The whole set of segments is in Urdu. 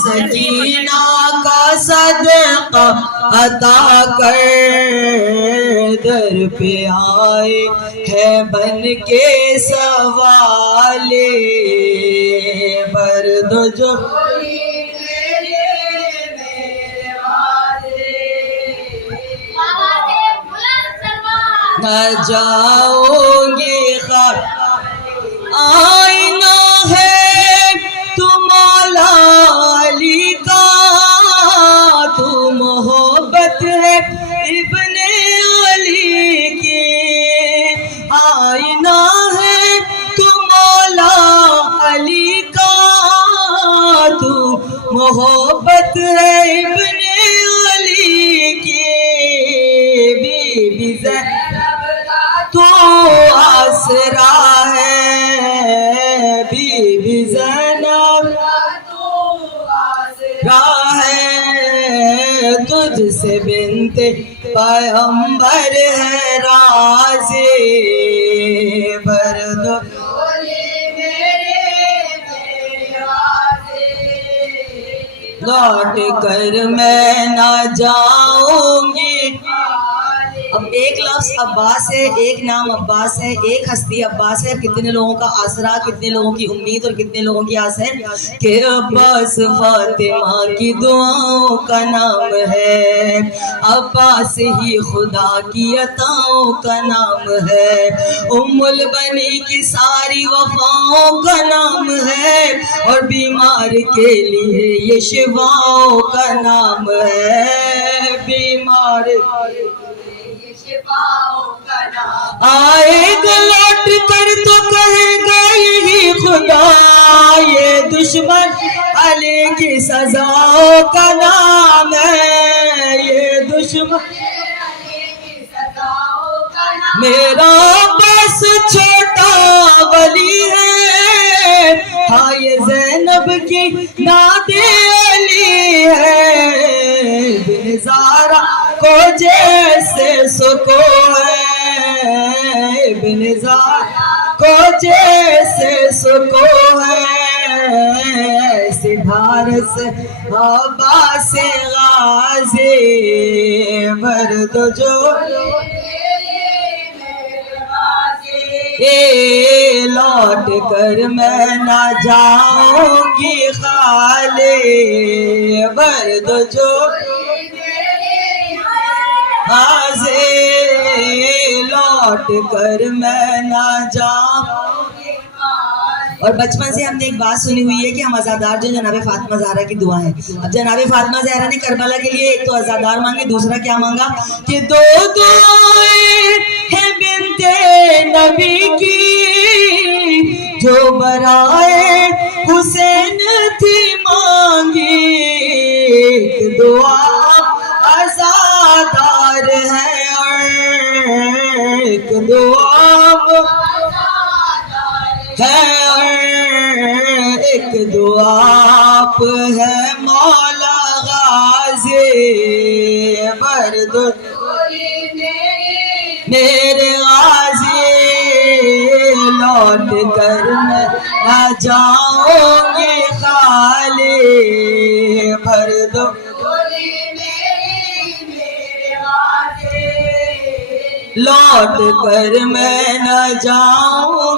سکینہ کا صدقہ عطا کر، در پہ آئے ہے بن کے سوالے، برد جو نہ جاؤں گی آئینہ ہے تو مولا علی کا، تو محبت ہے ابن علی کی، آئینہ ہے تو مولا علی کا، تو محبت ہے ابن علی کی، بی بی زینب تو آسرا ہے، بی بی زینب تو آسرا ہے، تجھ سے بنت پیغمبر ہے رازے، برد لوٹ کر میں نہ جاؤں گی۔ اب ایک لفظ عباس ہے، ایک نام عباس ہے، ایک ہستی عباس ہے، کتنے لوگوں کا آسرا، کتنے لوگوں کی امید اور کتنے لوگوں کی آس ہے کہ عباس فاطمہ کی دعاؤں کا نام ہے، عباس ہی خدا کی عطاؤں کا نام ہے، ام البنی کی ساری وفاؤں کا نام ہے، اور بیمار کے لیے یہ شفاؤں کا نام ہے، بیمار آئے گا لوٹ کر تو کہے گا یہی خدا، یہ دشمن علی کی سزاؤں کا نام ہے، یہ دشمن میرا بس چھوٹا ولی ہے، ہاں یہ زینب کی ناد علی ہے، بن زارا کو جیسے سکو ہے، ابن زارا کو جیسے سکو ہے، ایسی دھار سے عباس غازی، برد جو لوٹ کر میں نہ جاؤں گی خالے، برد جو غازی، لوٹ کر میں نہ جاؤں۔ اور بچپن سے ہم نے ایک بات سنی ہوئی ہے کہ ہم عزادار جو جناب فاطمہ زہرا کی دعا ہے، اب جناب فاطمہ زہرا نے کربلا کے لیے ایک تو عزادار مانگے، دوسرا کیا مانگا کہ دو دعائیں ہیں بنت نبی کی، جو برائے حسین تھی مانگی، ایک دعا عزادار ہے، ایک دعا ہے، ایک دعا آپ ہے مولا غازی، برد میرے غازی، لوٹ کر میں نہ جاؤں گی خالی، برد لوٹ کر میں نہ جاؤں،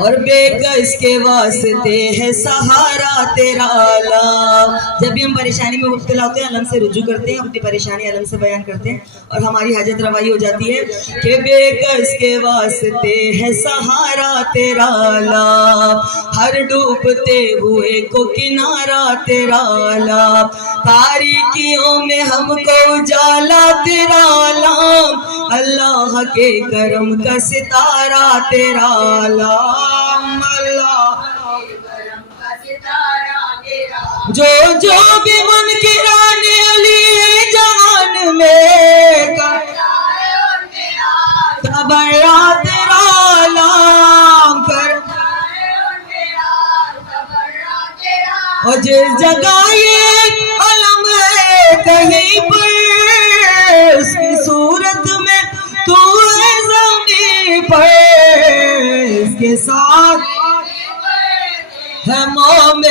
اور بے کس کے واسطے ہے سہارا تیرا علم۔ جب بھی ہم پریشانی میں مبتلا ہوتے ہیں علم سے رجوع کرتے ہیں، اپنی پریشانی علم سے بیان کرتے ہیں اور ہماری حاجت روائی ہو جاتی ہے کہ بے کس کے واسطے ہے سہارا تیرا علم، ہر ڈوبتے ہوئے کو کنارہ تیرا علم، تاریکیوں میں ہم کو اجالا تیرا علم، اللہ کے کرم کا ستارہ تیرا علم، اللہ جو جو بھی منکران علی جان میں تبرا تیرا علم کر، اور جس جگہ یہ علم ہے کہیں پر، اس کی صورت میں تو ہے زمین پر، اس کے ساتھ ہے مومن،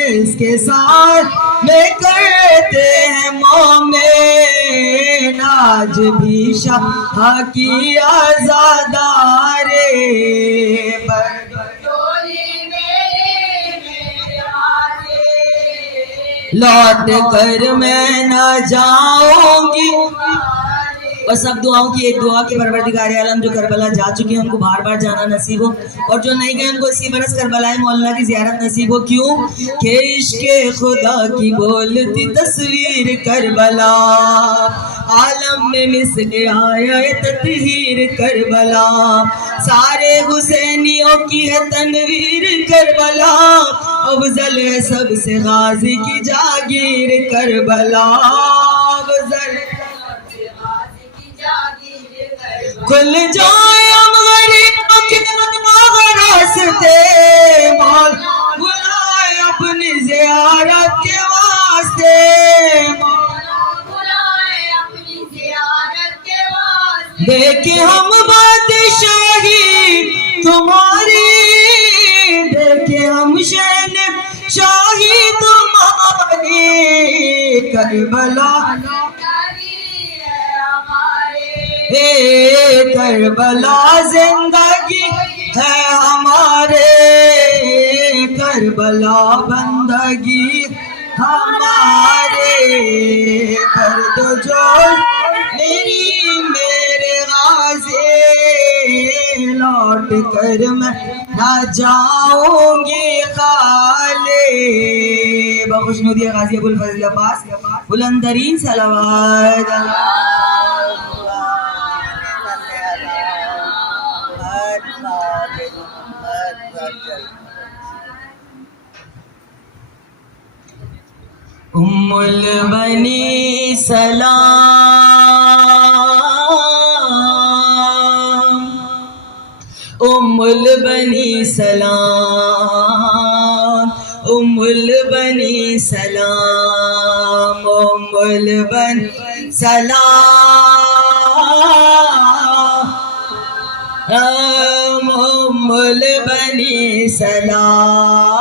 اس کے ساتھ میں کرتے ہیں مومن، آج بھی شاہ کی آزادارے لوٹ کر میں نہ جاؤں گی. اور سب دعاؤں کی ایک دعا کہ پروردگار عالم جو کربلا جا چکے ہیں ان کو بار بار جانا نصیب ہو، اور جو نہیں گئے ان کو اسی برس کربلا مولا کی زیارت نصیب ہو. کیوں کہ عشق خدا کی بولتی تصویر کربلا، عالم میں مثل آیا تطہیر کربلا، سارے حسینیوں کی ہے تنویر کربلا، افضل ہے سب سے غازی کی جاگیر کربلا، افضل کھل جائے ہم غریبوں کی راستے، مولا بلائے اپنی زیارت کے واسطے، دیکھیں ہم بادشاہی تمہاری، دیکھیں ہم شہن شاہی تمہاری، کربلا کربلا زندگی ہے ہمارے، کربلا بندگی ہمارے، کر دو جو میری میرے غازی، لوٹ کر میں نہ جاؤں گی خالی. بخوش نودی غازی ابوالفضل عباس، بلندرین صلوات. ام البنی سلام، ام البنی سلام، ام البنی سلام، ام البنی سلام، ام البنی سلام،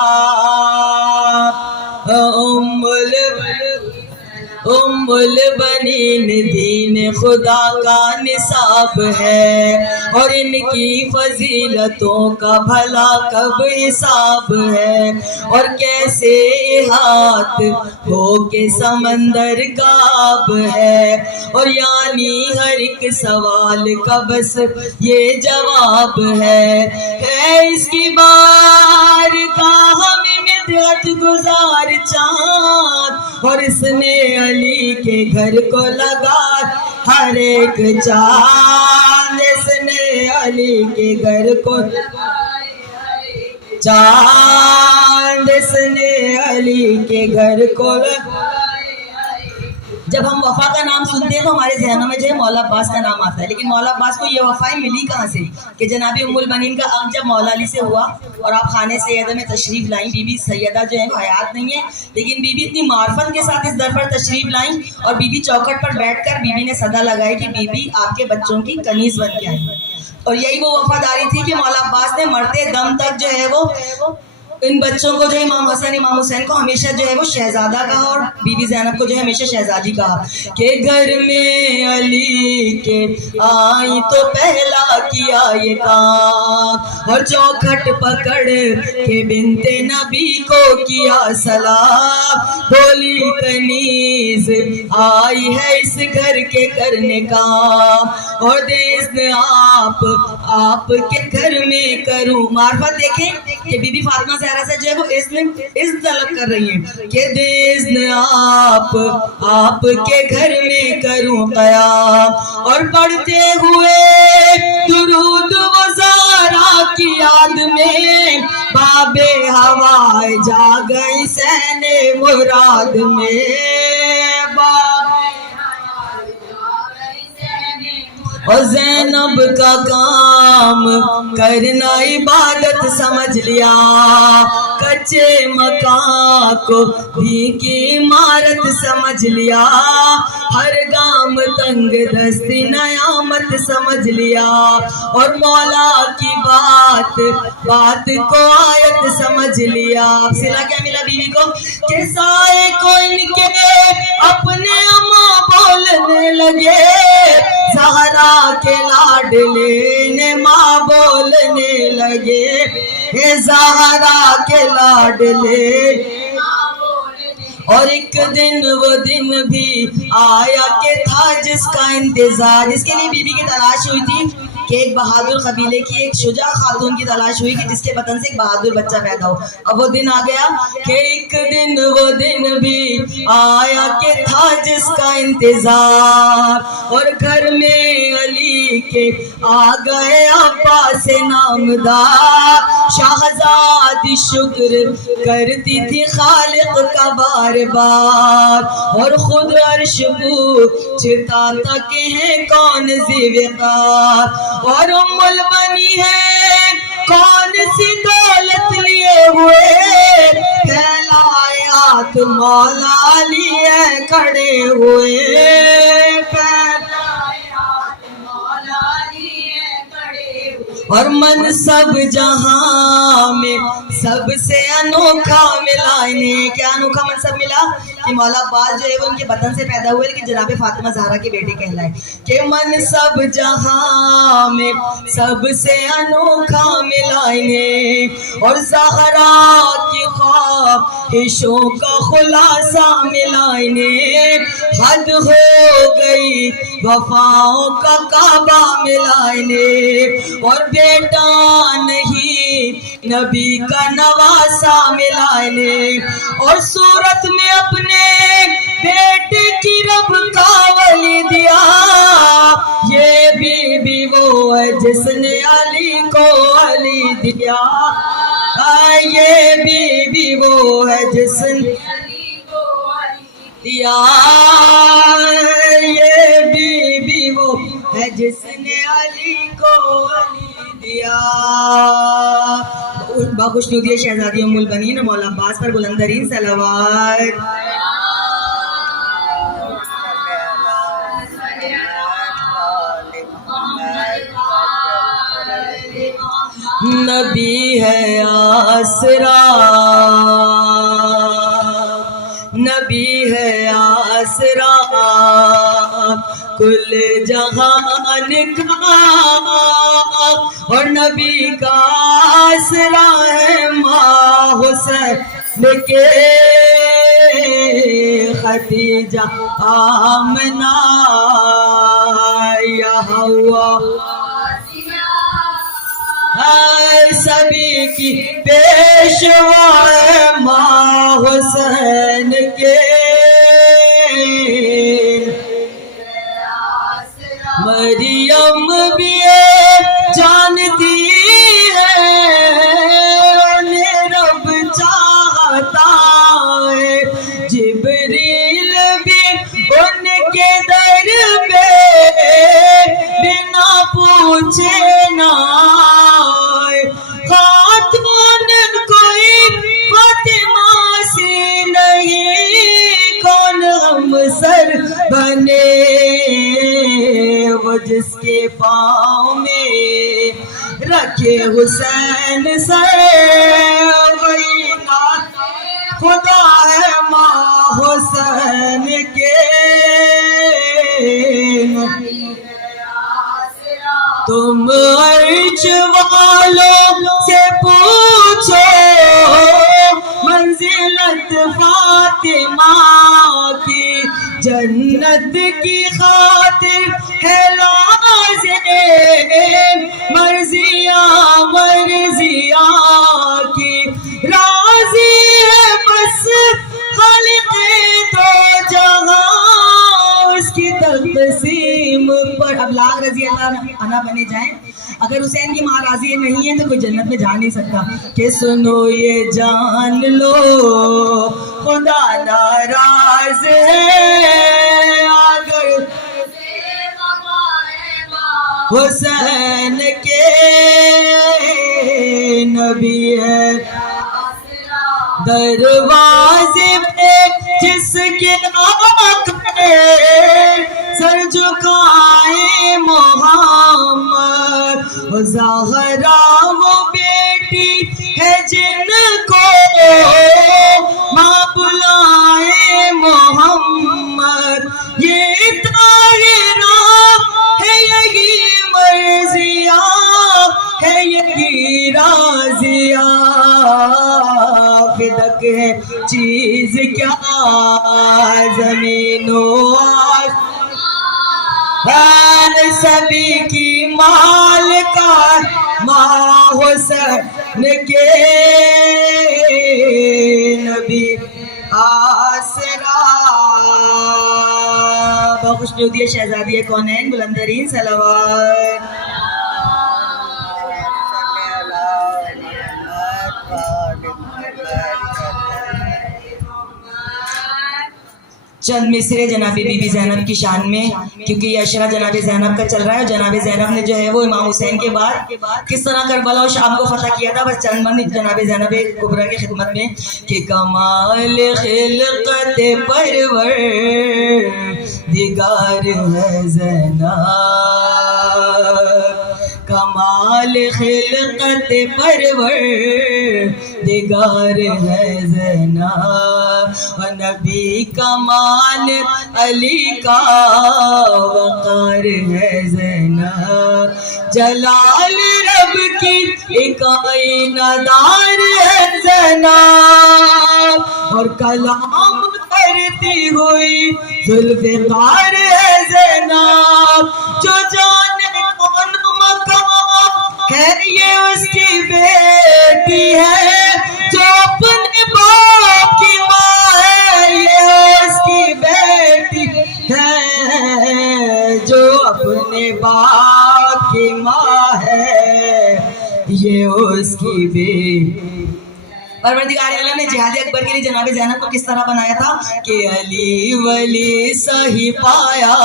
ام البنین دین خدا کا نصاب ہے، اور ان کی فضیلتوں کا بھلا کب حساب ہے، اور کیسے ہاتھ ہو کے سمندر کا آب ہے، اور یعنی ہر ایک سوال کا بس یہ جواب ہے اس کی بارگاہ میں مدحت گزار چاند، اور اس نے علی کے گھر کو لگا ہر ایک چاند، اس نے علی کے گھر کو چاند، اس نے علی کے گھر کو لگا. جب ہم وفا کا نام سنتے ہیں تو ہمارے ذہنوں میں جو ہے مولا عباس کا نام آتا ہے، لیکن مولا عباس کو یہ وفائی ملی کہاں سے کہ جناب ام البنین کا عقد جب مولا علی سے ہوا اور آپ خانے سیدہ میں تشریف لائیں، بی بی سیدہ جو ہے وہ حیات نہیں ہے، لیکن بی بی اتنی معرفت کے ساتھ اس در پر تشریف لائیں، اور بی بی چوکھٹ پر بیٹھ کر بی بی نے صدا لگائی کہ بی بی آپ کے بچوں کی کنیز بن کے آئی. اور یہی وہ وفاداری تھی کہ مولا عباس نے مرتے دم تک جو ہے وہ ان بچوں کو جو امام حسن امام حسین کو ہمیشہ جو ہے وہ شہزادہ کہا، اور بی بی زینب کو جو ہے ہمیشہ شہزادی کہا کہ گھر میں علی کے آئی تو پہلا کیا یہ کام، اور چوکھٹ پکڑ کے بنت نبی کو کیا سلام، بولی کنیز آئی ہے اس گھر کے کرنے کام، اور دیس آپ کے گھر میں کروں. معرفت دیکھیں کہ بی بی فاطمہ زہرا سے جو ہے وہ اذن طلب کر رہی ہیں کہ دیزن آپ کے گھر میں کروں قیام، اور پڑھتے ہوئے درود و زہرا کی یاد میں باب ہوائے جا گئی سین مراد میں، اور زینب کا کام کرنا عبادت سمجھ لیا، کچے مکان کو بھی کی عمارت سمجھ لیا، ہر گام تنگ دستی نعمت سمجھ لیا، اور مولا کی بات بات کو آیت سمجھ لیا. صلہ کیا ملا بیوی کو کہ سائے کو ان کے اپنے اماں بولنے لگے, زہرا کے لاڈلے نے ماں بولنے لگے, زہرا کے لاڈلے. اور ایک دن وہ دن بھی آیا کہ تھا جس کا انتظار, جس کے لیے بیوی کی تلاش ہوئی تھی کہ ایک بہادر قبیلے کی ایک شجاع خاتون کی تلاش ہوئی کہ جس کے بطن سے ایک بہادر بچہ پیدا ہو. اب وہ دن آ گیا کہ ایک دن وہ دن بھی آیا کہ تھا جس کا انتظار, اور گھر میں علی کے آ گئے عباس نامدار. شہزادی شکر کرتی تھی خالق کا بار بار, اور خود عرش پوچھتا تھا کہ ہیں کون ذی وقار, اور ام البنی ہے کون سی دولت لیے ہوئے, پھیلایات مولا علی ہے کھڑے ہوئے, اور منصب جہاں میں سب سے انوکھا ملا انہیں. کیا انوکھا منصب ملا کہ مولا عباس جو ہے وہ ان کے بطن سے پیدا ہوئے لیکن جناب فاطمہ زہرا کے بیٹے کہلائے. کہ منصب جہاں میں سب سے انوکھا ملا انہیں, اور زہرا کی خواہشوں کا خلاصہ ملا انہیں. حد ہو گئی وفاؤں کا کعبہ ملا انہیں, اور بیٹا نہیں نبی کا نواسا ملا انہیں, اور صورت میں اپنے بیٹے کی رب کا ولی دیا. یہ بی وہ ہے جس نے علی کو علی دیا, یہ بی وہ ہے جس نے علی کو علی دیا, یہ بی وہ ہے جس نے علی کو علی دیا. باخوش نودیہ شہزادی ام البنین مولا عباس پر بلندرین صلوات. نبی ہے آسرا, نبی ہے آسرا کل جہان کا, اور نبی کا آسرا ہے ماں حسین کے ختیجہ آمنہ یا ہوا. سبھی کی پیشوا ہے ماں حسین کے, مریم بھی جانتی ہے انہیں رب چاہتا ہے, جبریل بھی ان کے در پہ بنا پوچھے نہ, خاتون کوئی فاطمہ سی نہیں, کون ہم سر بنے وہ جس کے پاؤں میں رکھے حسین سر, وہی نات خدا ہے ماں حسین کے. تم عرش والوں سے پوچھو منزلت فاطمہ کی, جنت کی خاطر ہے لازم مرضیہ کی, راضی ہے بس خالق تو جہاں اس کی تقسیم پر. اب لاغ رضی اللہ عنہ بنے جائیں, اگر حسین کی ماں راضی نہیں ہے تو کوئی جنت میں جا نہیں سکتا. کہ سنو یہ جان لو خدا ناراض ہے اگر حسین کے نبی ہے دروازے پہ جس کے آقے سر جھکائے محمد, زہرا وہ بے جن کو ماں بلائے محمد، یہ طاہرہ ہے یہی مرضیہ ہے یہی راضیہ، فدق ہے چیز کیا زمین و آسمان، سبھی کی مالکہ ماں حسین کے نبی آسرا۔ بخش نودی شہزادی کونین بلندرین صلوات۔ چند مصرے جناب بی بی زینب کی شان میں، کیونکہ یہ اشرا جناب زینب کا چل رہا ہے، اور جناب زینب نے جو ہے وہ امام حسین کے بعد کس طرح کربلا اور شام کو فتح کیا تھا، بس چند من جناب زینب کبریٰ کی خدمت میں کہ کمال خلقت پرور دگار ہے زینب، کمال خلقت پرور دگار ہے زینب، و نبی کمال علی کا وقار ہے زینب، جلال رب کی ایک آئینہ دار ہے زینب، اور کلام کرتی ہوئی ذوالفقار ہے زینب، جو جانے کون مقام ہے یہ اس کی بیٹی ہے، جو اپنے باپ کی ماں ہے یہ اس کی بیٹی ہے، جو اپنے باپ کی ماں ہے یہ اس کی بیٹی۔ پروردگار عالم نے جہاد اکبر کے لیے جناب زینب کو کس طرح بنایا تھا کہ علی ولی صحیح پایا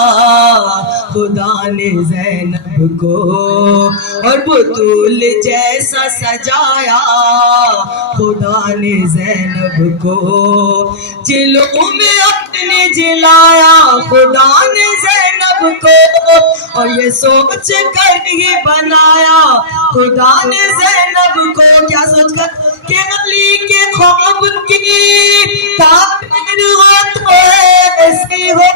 خدا نے زینب کو، اور بطول جیسا سجایا خدا نے زینب کو، جلوں میں اپنے جلایا خدا نے زینب کو، اور یہ سوچ کر ہی بنایا خدا نے زینب کو، کیا سوچ کر کہ علی کے خواب کی تعبیر ہو تو ایسی ہو،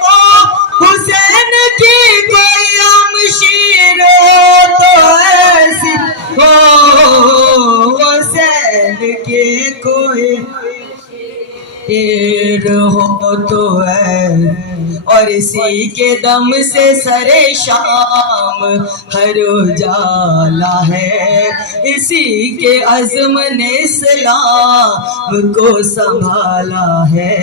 حسین کی کوئی شیر ہو تو ایسی ہو، حسین کے کوئی شیر ہو تو ہے، اور اسی کے دم سے سر شام ہر اجالا ہے، اسی کے عزم نے اسلام کو سنبھالا ہے،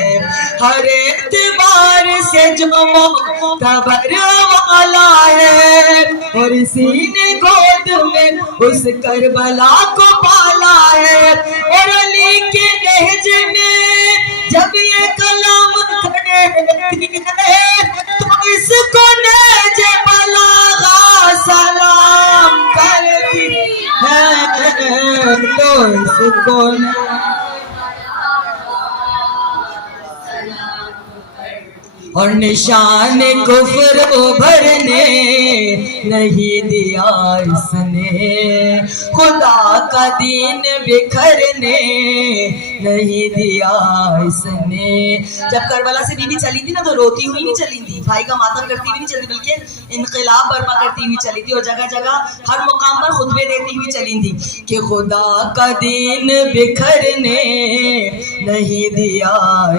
ہر اعتبار سے جو معتبر والا ہے، اور اسی نے گود میں اس کربلا کو پالا ہے، اور علی کے لہجے میں جب یہ کلام کھڑی ہے تو اس کو نیج بلاغا سلام کرتی ہے، تو اس کو اور نشان کفر ابھرنے نہیں دیا اس نے، خدا کا دین بکھرنے نہیں دیا اس نے۔ جب کربلا سے بی بی چلی تھی نا تو روتی ہوئی نہیں چلی تھی، بھائی کا ماتم کرتی ہوئی نہیں چلی، بلکہ انقلاب برپا کرتی ہوئی چلی تھی، اور جگہ جگہ ہر مقام پر خطبے دیتی ہوئی چلی تھی کہ خدا کا دین بکھرنے نہیں دیا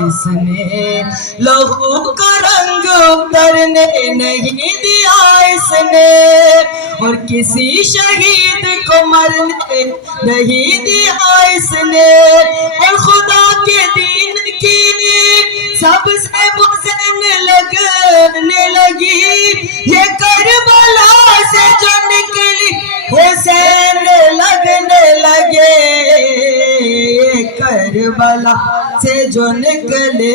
اس نے، لہو کا رنگ اترنے نہیں دیا اس نے، اور کسی شہید کو مرنے نہیں دیا اس نے، اور خدا کے دین کی سب سے بزن لگنے لگی، یہ کربلا سے جو نکلی حسین لگنے لگے، کربلا سے جو نکلے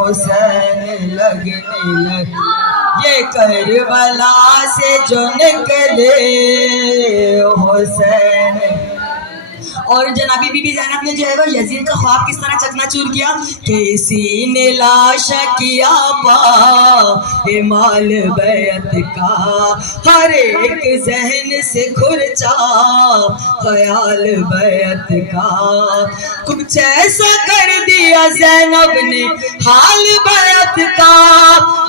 حسین لگنے لگے، یہ کربلا سے جو نکلے حسین، اور جنابی بی بی زینب نے جو ہے وہ یزید کا خواب کس طرح چکنا چور کیا کہ اسی نے لاشا کیا مال بیعت کا ہر ایک ذہن سے کھرچا خیال بیعت کا کچھ ایسا کر دیا زینب نے حال بیعت کا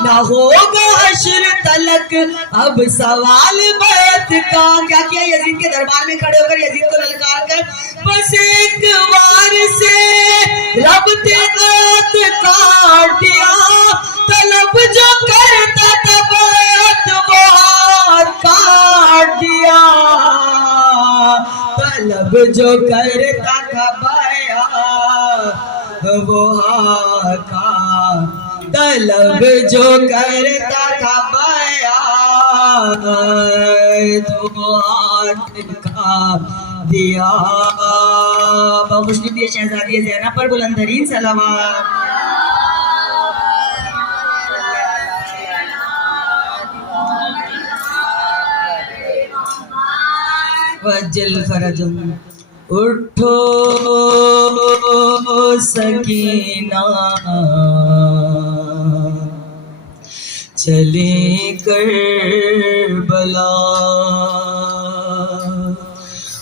نہ ہوگا حشر تلک اب سوال بیعت کا کیا کیا یزید کے دربار میں کھڑے ہو کر یزید کو للکار کر بس ایک بار سے رب تے بیعت کاٹ دیا طلب جو کرتا تھا بیعت وہ ہاتھ کاٹ دیا طلب جو کرتا تھا بیعت وہ ہاتھ طلب جو کرتا تھا بیعت وہ ہاتھ کاٹ دیا خوش نبی شہزادی زینب پر بلندرین صلوات وجل فرجم اٹھو سکینہ چلے کربلا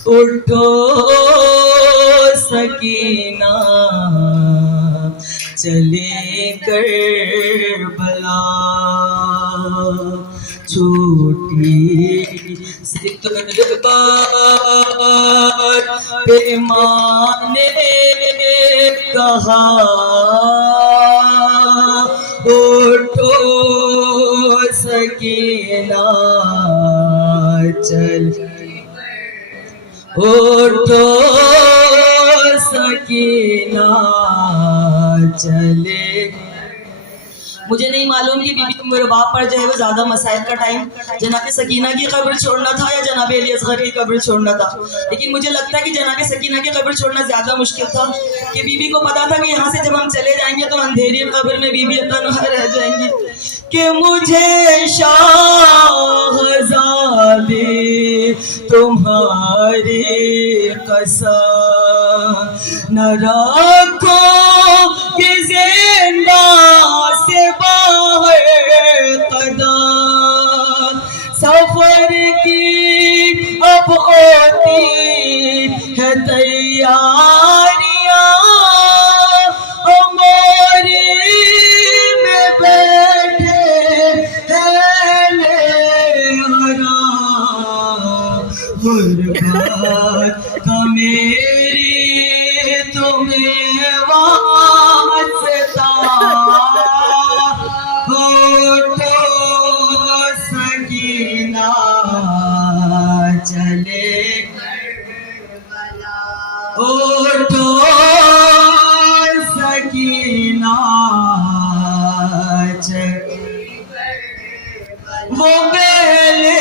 اٹھو سکینہ چلے کربلا چھوٹی سی دربار پہ ماں نے کہا اٹھو سکینہ چل اٹھو سکینہ چلے مجھے نہیں معلوم کہ بی بی ام رباب پر جو ہے وہ زیادہ مسائل کا ٹائم جناب سکینہ کی قبر چھوڑنا تھا یا جناب علی اصغر کی قبر چھوڑنا تھا لیکن مجھے لگتا ہے کہ جناب سکینہ کی قبر چھوڑنا زیادہ مشکل تھا کہ بی بی کو پتا تھا کہ یہاں سے جب ہم چلے جائیں گے تو اندھیری قبر میں بی بی تنہا رہ جائیں گی کہ مجھے شاہزادی تمہاری قسم نہ رکھو کہ زندہ سے باہر قدم سفر کی اب ہوتی ہے تیاریاں ہماری میں بیٹھے ہیں غربت کا میری تمہیں واسطہ اٹھو سکینہ چلے اٹھو سکینہ وہ بیلے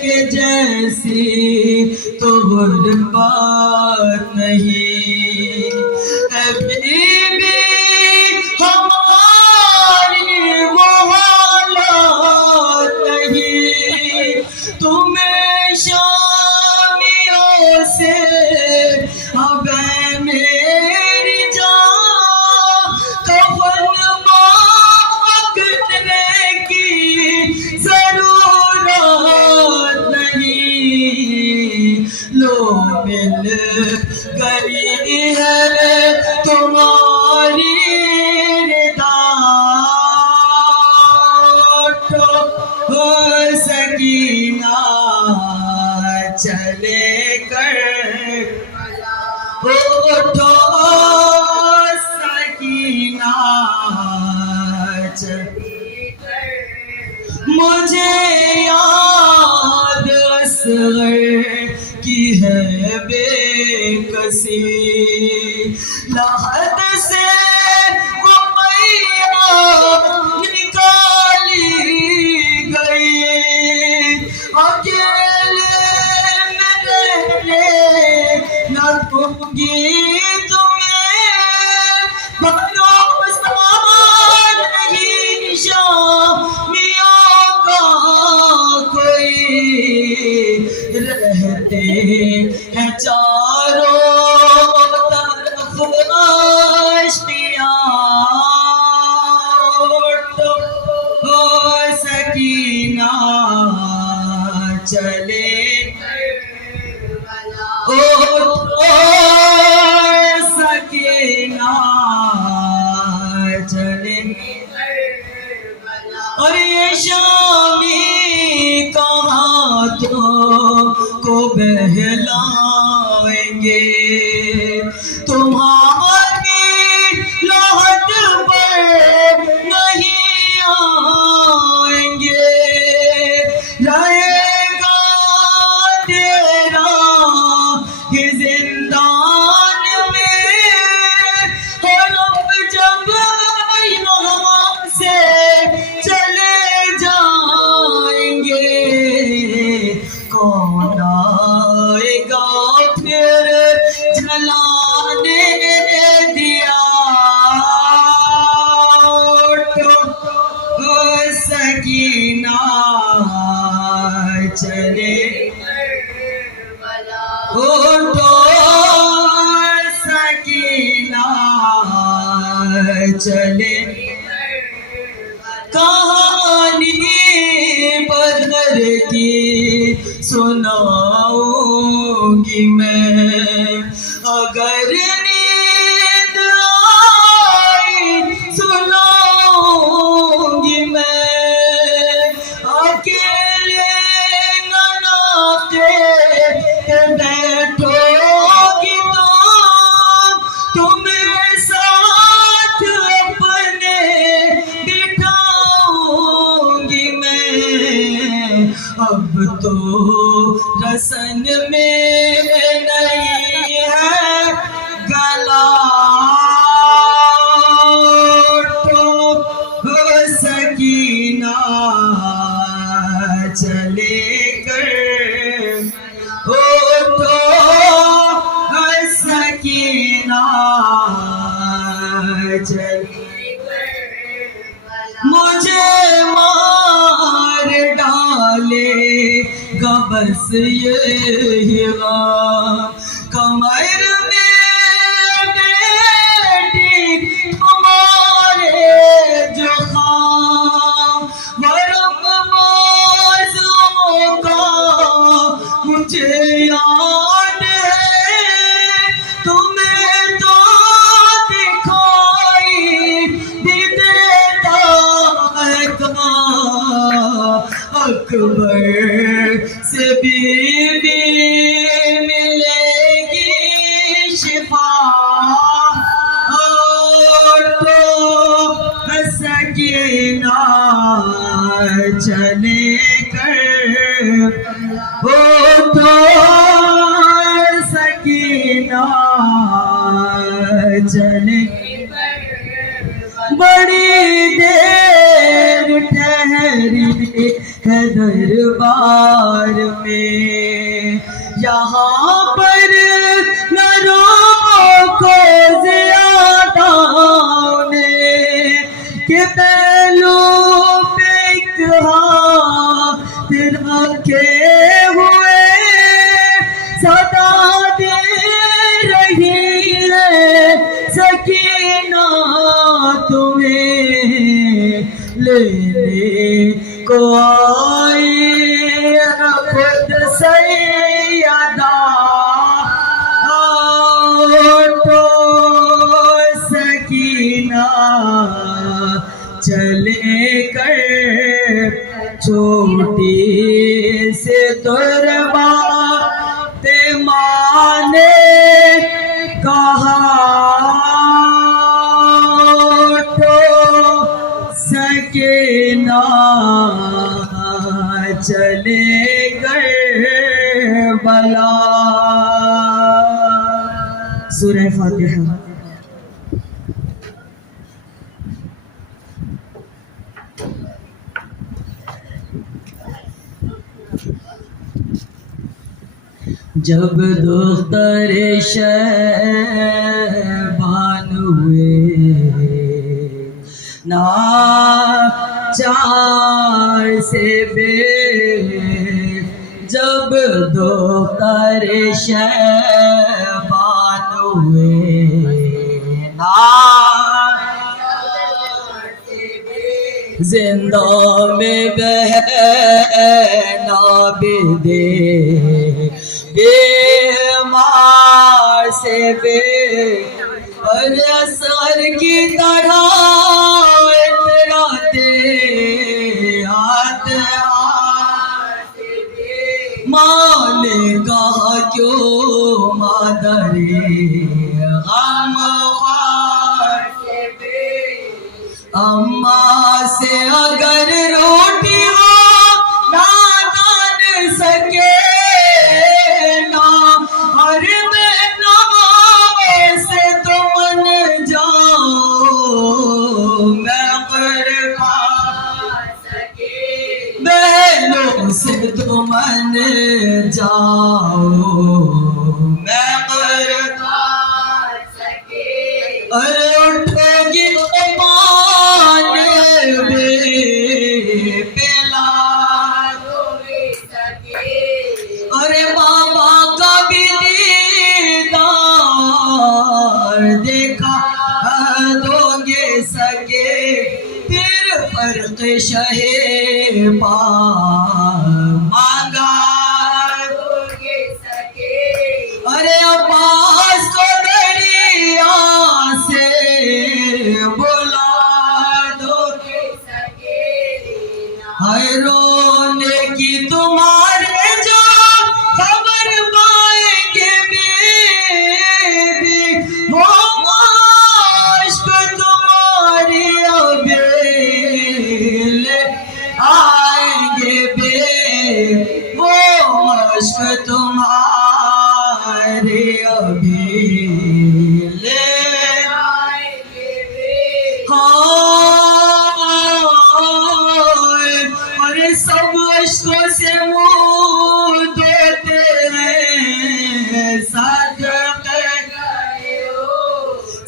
کے جیسی تو غربت نہیں ہے بی بی ہماری وہ حالات نہیں تمہیں شامیوں سے اب اے میری جان کفن مانگنے کی ضرورت نہیں لو مل گئی ہے تمہاری رضا اٹھو سکینہ چلے کر اٹھو سکینہ مجھے یاد اصغر کی ہے بے کسی لحد سے وہ میاں نکالی گئی اکیلے میں رہنے نہ دوں گی تمہیں بھروسہ نہیں شامیوں کا کوئی رہ بہتے ہیں چاروں طرف آشتیاں، سکینہ چلے سکینہ چلے، اور یہ شامی کہاں کو بہلائیں گے، تمہاری لہت پر نہیں آئیں گے، رہے گا تیرا ہی زندان میں، اور اب جب یہاں سے چلے جائیں گے، کون آئے گا پھر جلانے دیا، سکینہ چلے اٹھو، سکینہ چلے، کہانی بدر کی سناؤں گی میں، اگر نیند آئی سناؤں گی میں، اکیلے ناقے بیٹھو گی تمہیں ساتھ اپنے بٹھاؤں گی میں، اب تو رسن میں نہیں ہے گلا، سکینہ چلے کر اٹھو، سکینہ چلے، مجھے مار ڈالے گا بس یہی غم، کمر میں بیٹی تمہارے جو خام، ورم بازوں کا مجھے یاد ہے، تمہیں تو دکھائی بھی دیتا ہے کہاں، اکبر سے بیوی ملے گی شفا، تو سکینہ چلے کر اٹھو، سکینہ چلے، بڑی دیر ٹھہری ہے دربار میں، یہاں پر نہ روکو زیادہ نے، کہ پہلو پہ ایک ہاتھ رکھے ہوئے صدا دے رہی ہے سکینہ تمہیں لینے کو آئی خود سیدہ، تو سکینہ چلے کر چھوٹی سے تربات ماں نے کہا، تو سکینہ چلے کربلا۔ سورہ فاتحہ۔ جب دختر شیبان ہوئے ناچار سے بے، جب دختر شیبان ہوئے نا زندہ میں بہنا بھی دے بیمار سے بے اور اثر کی طرح اتراتے آتے ماں نے کہا کیوں مادری غم خوار اماں سے اگر روٹی ہو نہ دان سکے نا اور میں نامے سے تم جاؤ میں قربا بہنوں سے تم جاؤ میں قربا اور اٹھے گی ارے بابا کا بھی دیدار دیکھا دو گے سکے پھر فرق شہ پا مانگا ارے عباس کو دریا سے بلا دو گے سکے ہائے رونے کی تمہارے جو خبر پائیں گے بی وہ عشق تمہاری ابے لے آئیں گے بے وہ عشق تمہاری ابھی لے آئیں گے بے اور سب عشقوں سے منہ دیتے ہیں صدقے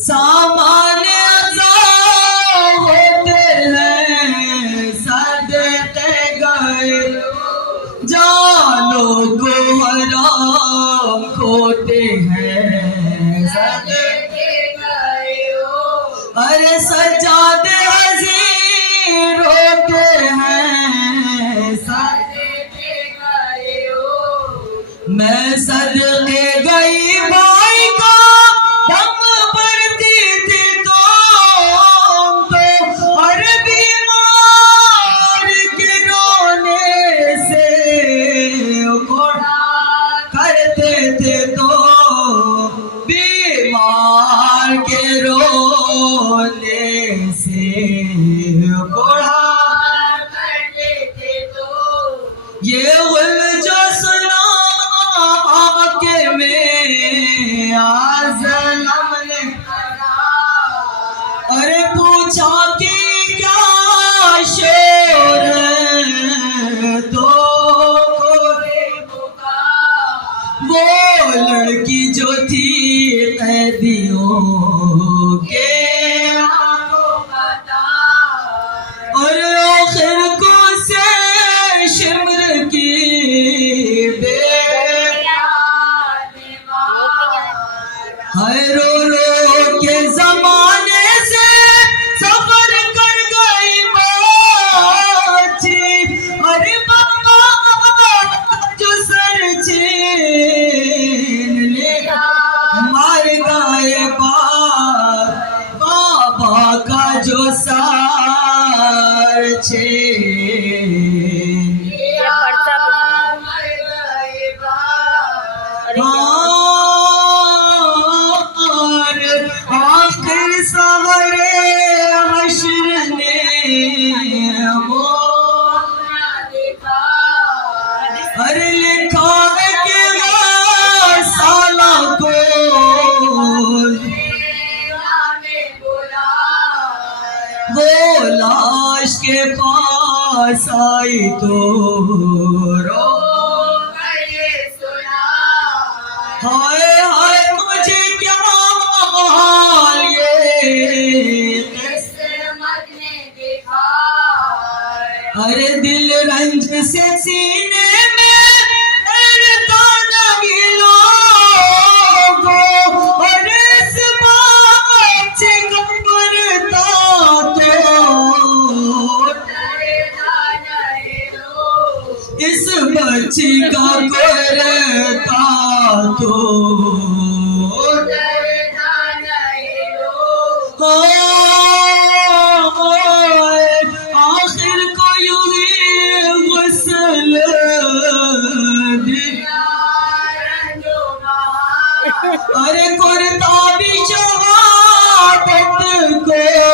سامان عزا ہوتے ہیں صدقے گئے جانو کو حرام کھوتے ہیں صدقے گئے ارے سجاد حزین روتے ہیں میں صدقے گئی بھائی کا دم بھرتی تھی تو ہر بیمار کے رونے سے گھوڑا کرتے تھے تو بیمار کے رونے سے گھوڑا کرتے تھے تو یہ غل جو سنا کے میں آزلم نے ارے پوچھا کہ کیا شور ہے تو وہ لڑکی جو تھی قیدیوں کے اور آخر کو سے شمر کی رو رو کے زمانے سے سفر کر گئی باچی ارے بابا جو سر چھین لے مار گئے بابا کا جو سر چھین آخر سوارے حشر نے وہ ارے لکھا کہ سالہ کو وہ لاش کے پاس آئی تو رو ہائے ہائے مجھے کیا حال یہ قسمت نے دکھا ارے دل رنج سے سینے میں ارتا تو آخر کو یوں ہی غسل دیا ارے کرتا بھی شہادت کو گیا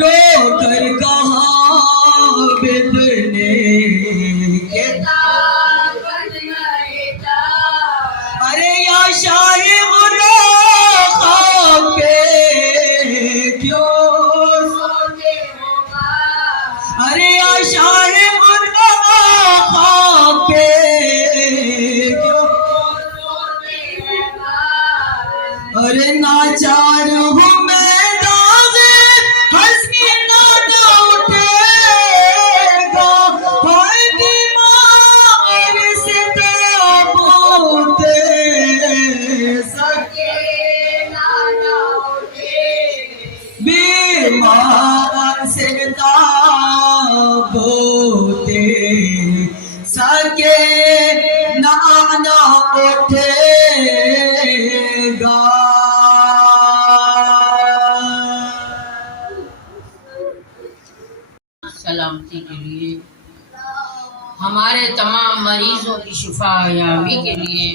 رو کر کہا بدنے کے ارے یا شاہ خاک پہ کیوں ارے یا شاہ خاک پہ کیوں ارے ناچار ہوں میں داغ حسینہ نہ اٹھے گا ہر بیمار سے تابوت بیمار سے تابوت سکے نہ اٹھے گا سلامتی کے لیے ہمارے تمام مریضوں کی شفا یابی کے لیے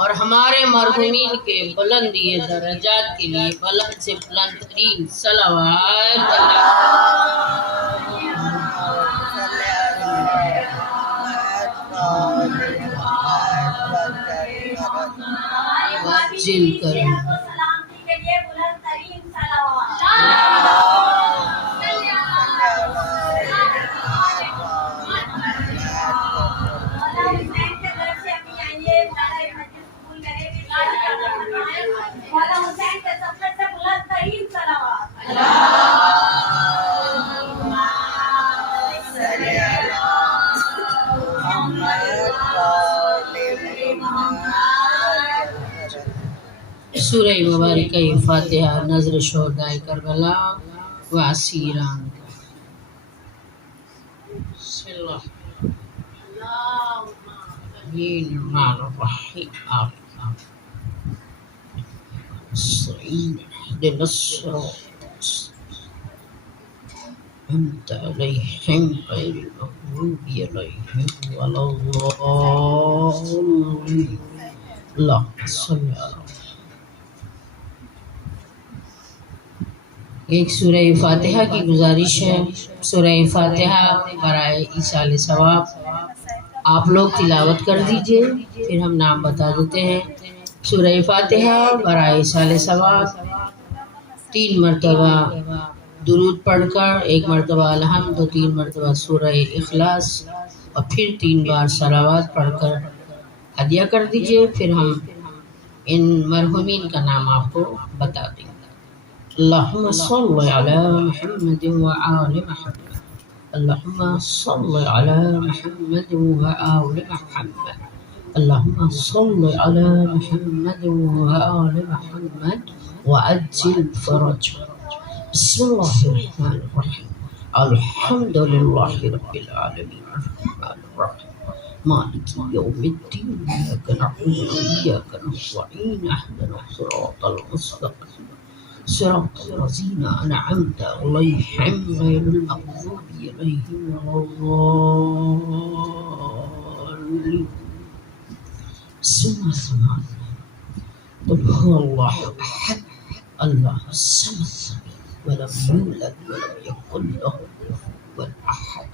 اور ہمارے مرحومین کے بلندی درجات کے لیے بلند سے بلند ترین صلوات جل کریں سورہ مبارکہ فاتحہ نظر شہداء کربلا و اسیران بسم اللہ الرحمن الرحیم اهدنا الصراط أنت عليهم غير المغضوب عليهم ولا الضالين اللهم صل على ایک سورہ فاتحہ کی گزارش ہے. سورہ فاتحہ برائے ایصال ثواب آپ لوگ تلاوت کر دیجئے، پھر ہم نام بتا دیتے ہیں. سورہ فاتحہ برائے ایصال ثواب 3 مرتبہ درود پڑھ کر، 1 مرتبہ الحمد، 3 مرتبہ سورہ اخلاص اور پھر 3 بار صلوات پڑھ کر ہدیہ کر دیجئے. پھر ہم ان مرحومین کا نام آپ کو بتا دیں گے. اللهم صل على محمد وآل محمد اللهم صل على محمد وآل محمد اللهم صل على محمد وآل محمد وعجل فرجهم. بسم الله الرحمن الرحيم الحمد لله رب العالمين الرحمن الرحيم مالك يوم الدين إياك نعبد وإياك نستعين اهدنا الصراط المستقيم صراط الذين أنعمت عليهم غير المغضوب عليهم ولا الضالين. بسم الله الرحمن الرحيم قل هو الله أحد الله الصمد ولم يولد ولم يكن له كفوا أحد.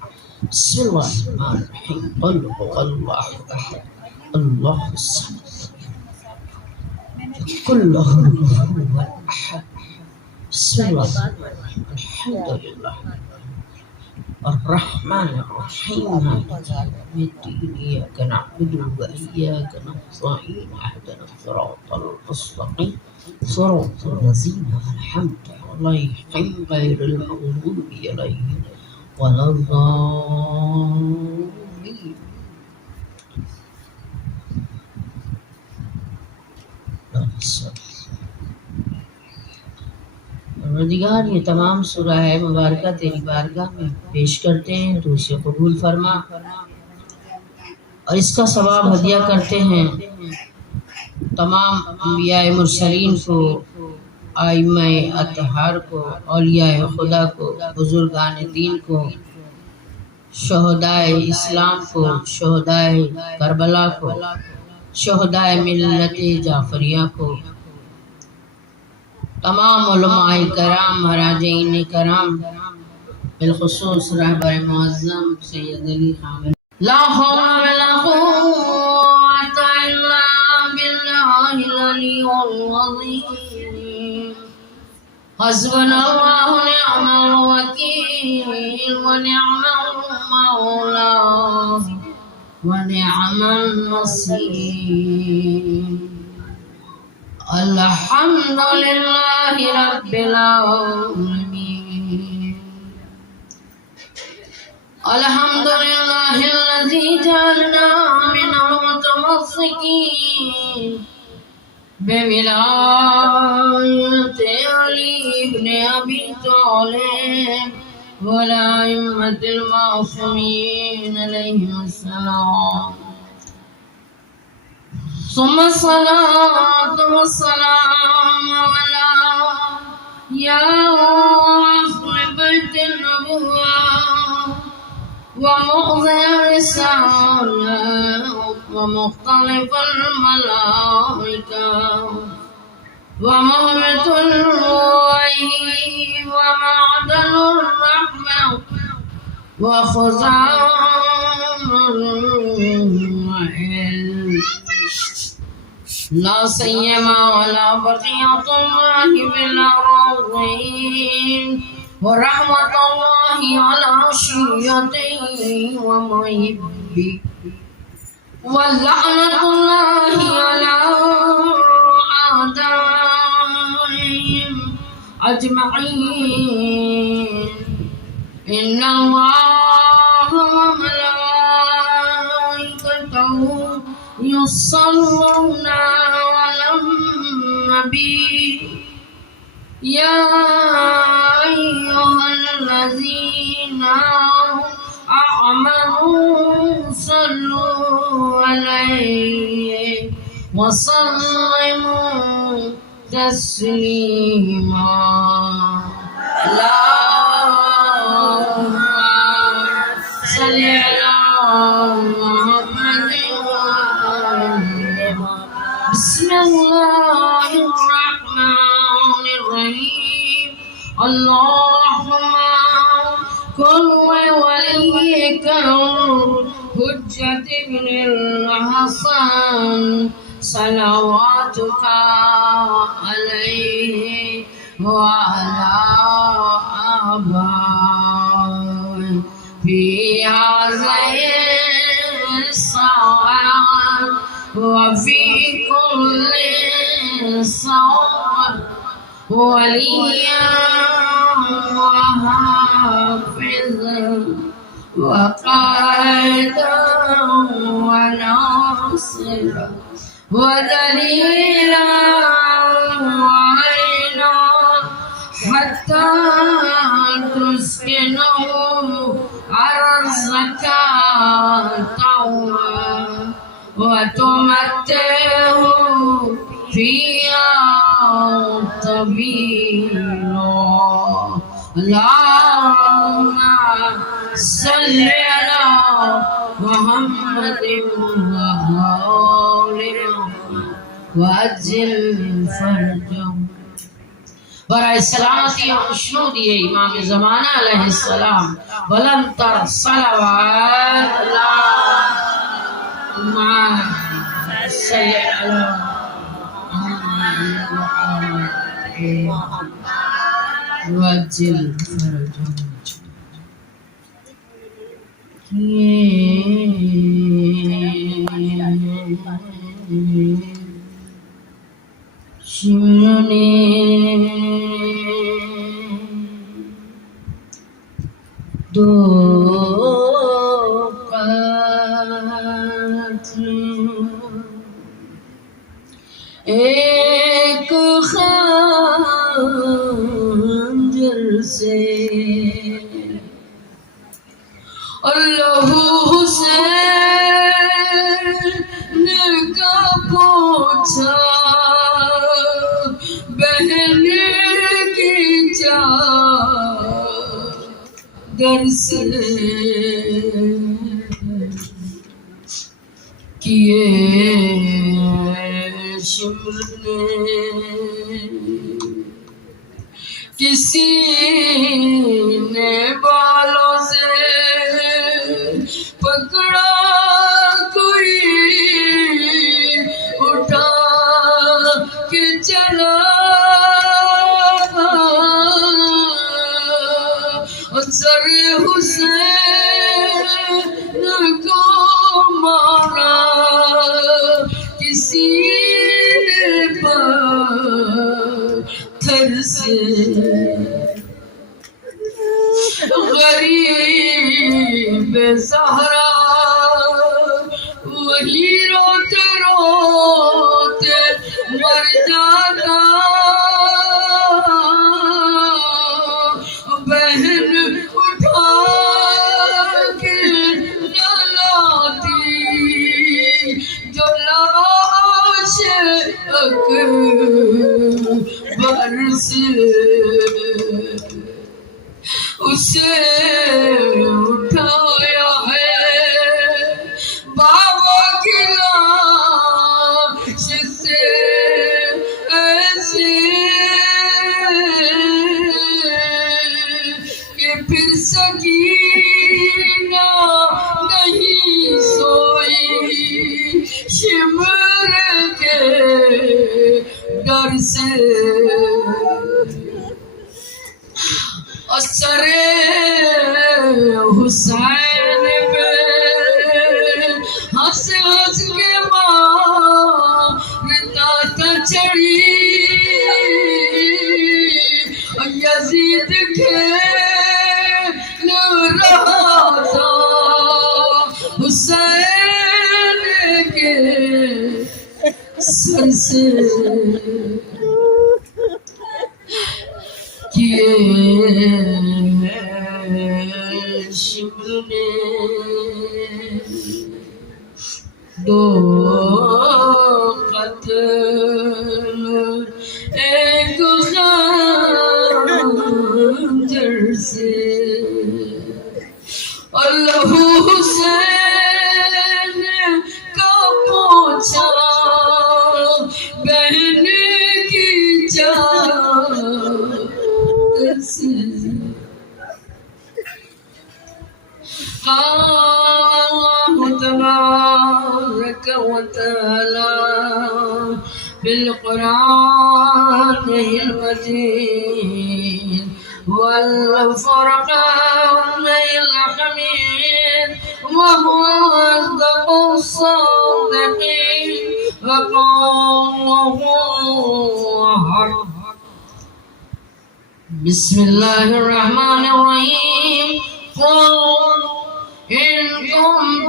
بسم الله الرحمن الرحيم قل هو الله أحد الله الصمد كله هو أحد. بسم الله الحمد لله الرحمن الرحيم مالك يوم الدين إياك نعبد وإياك نستعين اهدنا الصراط المستقيم صراط الذين أنعمت عليهم غير المغضوب عليهم ولا الضالين. پروردگار یہ تمام سورہ مبارکہ تیری بارگاہ میں پیش کرتے ہیں تو اسے قبول فرما. اور اس کا ثواب ہدیہ کرتے ہیں تمام انبیاء مرسلین کو، ائمہ اطہار کو، اولیاء خدا کو، بزرگان دین کو، شہدائے اسلام کو، شہدائے کربلا کو، شہدائے ملت جعفریہ کو، تمام علماء کرام، مراجعین کرام، بالخصوص رہبر معظم سید علی خان، لا حول ولا قوة إلا بالله العلي العظيم. حسبنا الله ونعم الوكيل ونعم المولى ونعم النصير. الحمد لله رب العالمين. الحمد لله الذي جعلنا من المتمسكين بولاية علي بن أبي طالب والأئمة المعصومين عليهم السلام. ثم الصلاة والسلام على يا أهل بيت النبوة ومؤذي الرسالة ومختلف الملائكة ومهبط الوحي ومعدن الرحمة وخزام العلم، لا سيما ولا بقية الله بالأرضين ورحمة الله على شيعته ومحبه ولعنة الله على أعدائهم أجمعين. إن الله وملائكته يصلون على النبي يا أيها الذين آمنوا صلوا عليه وسلموا تسليما. اللهم صل على محمد بسم الله الرحمن الرحيم. اللهم كن وليك الحجة بن الحسن صلواتك عليه وعلى آبائه في هذه الساعات وفي كل صوم وليا وحافظا وقائدا وناصرا ودليلا وعينا حتى تسكنه أرضك طوعا وتمتعه فيها طويلا. اللهم صل على محمد وآله وعجل فرجهم. برائے سلامتی و خوشنودی امام زمانہ علیہ السلام بلند تر صلوات اللہم صلی علی محمد وعجل فرجهم. شمنے دو قتل ایک خنجر سے اللہ حسین در سے کیے شمر نے کسی نے بالوں سے پکڑا کوئی اٹھا کے چلا سر حسین کو مارا کسی نے پتھر سے غریب زہرا وہی روتے روتے مر جاتا بہن اٹھا کے نہ لاتی جو لاش اکبر سے اسے اٹھایا ہے بابا کی لاش سے ایسے کہ پھر سکینہ نہیں سوئی شمر کے ڈر سے اثر حسین پہ ہنس ہنس کے مارتا تھا چڑی یزید کھیل رہا تھا حسین کے سر سے کیے شمر نے دو قتل ایک خنجر سے اللہ حسین کا پوچھا بہن کی چادر سے قال تبارك وتعالى في القرآن المجيد والفرقان الحميد وهو أصدق الصادقين وقوله حق. بسم الله الرحمن الرحيم. قل إن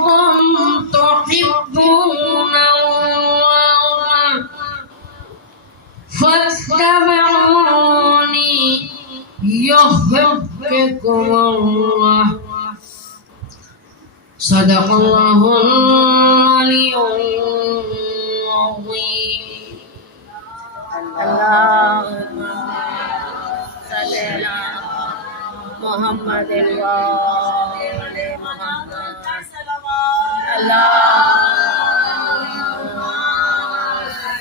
كنتم تحبون الله فاتبعوني يحببكم الله. صدق الله العلي العظيم. اللهم صل على محمد وآل محمد. اللهم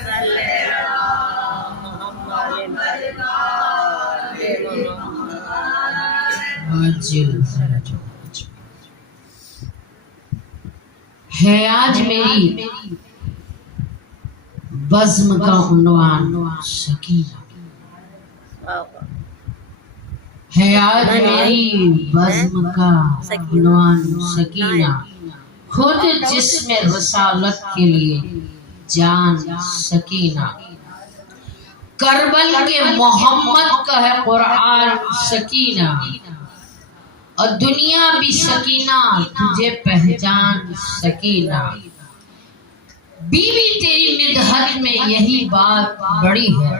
صل على محمد وآل محمد. ہے آج میری بزم کا عنوان سکینہ. ہے آج میری بزم کا عنوان سکینہ. خود جسم رسالت کے لیے جان سکینہ. کربل کے محمد کا ہے قرآن سکینہ. اور دنیا بھی سکینہ تجھے پہچان سکینہ. بیوی تیری مدحت میں یہی بات بڑی ہے.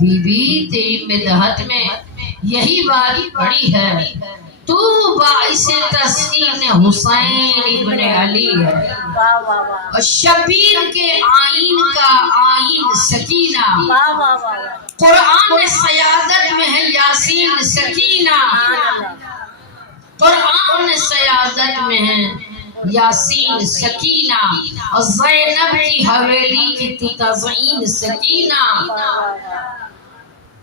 بیوی تیری مدحت میں یہی بات بڑی ہے. تو باعث تسکین حسین ابن علی ہے. اور شبیر کے آئین کا آئین سکینہ. قرآن سیادت میں ہے یاسین سکینہ. قرآن سیادت میں ہے یاسین سکینہ، اور زینب کی حویلی کی تو تزئین سکینہ،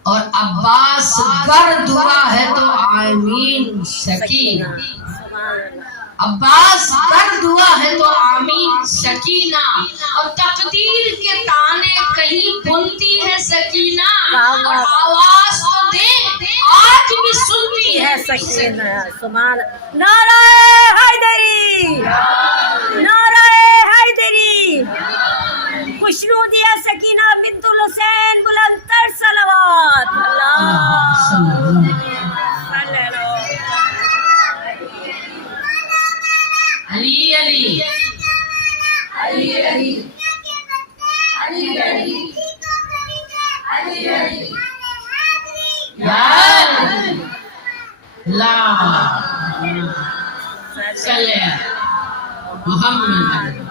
اور عباس گر دعا ہے تو آمین سکینہ، عباس گر دعا ہے تو آمین سکینہ، اور تقدیر کے تانے کہیں بنتی ہے سکینہ، اور آواز تو دے آج بھی سنتی ہے سکینہ۔ سبحان نعرہ حیدری، نعرہ حیدری، خوشنودیہ سکینہ بنت الحسین، بلند تر صلوات اللہ صلی علی علی علی علی علی علی علی علی یا لا صلی محمد۔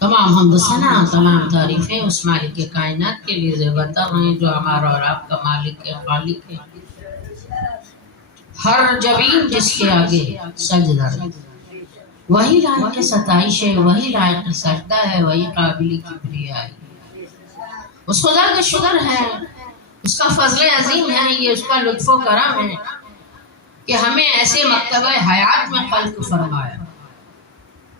تمام حمد و ثنا، تمام تعریفیں اس مالک کائنات کے لیے ضرورت ہیں جو ہمارا اور آپ کا مالک ہے، خالق ہے۔ ہر جبین جس کے آگے سجدہ ہے، وہی لائق ستائش ہے، وہی لائق سجدہ ہے، وہی قابل کبریائی۔ اس خدا کا شکر ہے، اس کا فضل عظیم ہے، یہ اس کا لطف و کرم ہے کہ ہمیں ایسے مکتبہ حیات میں خلق فرمایا،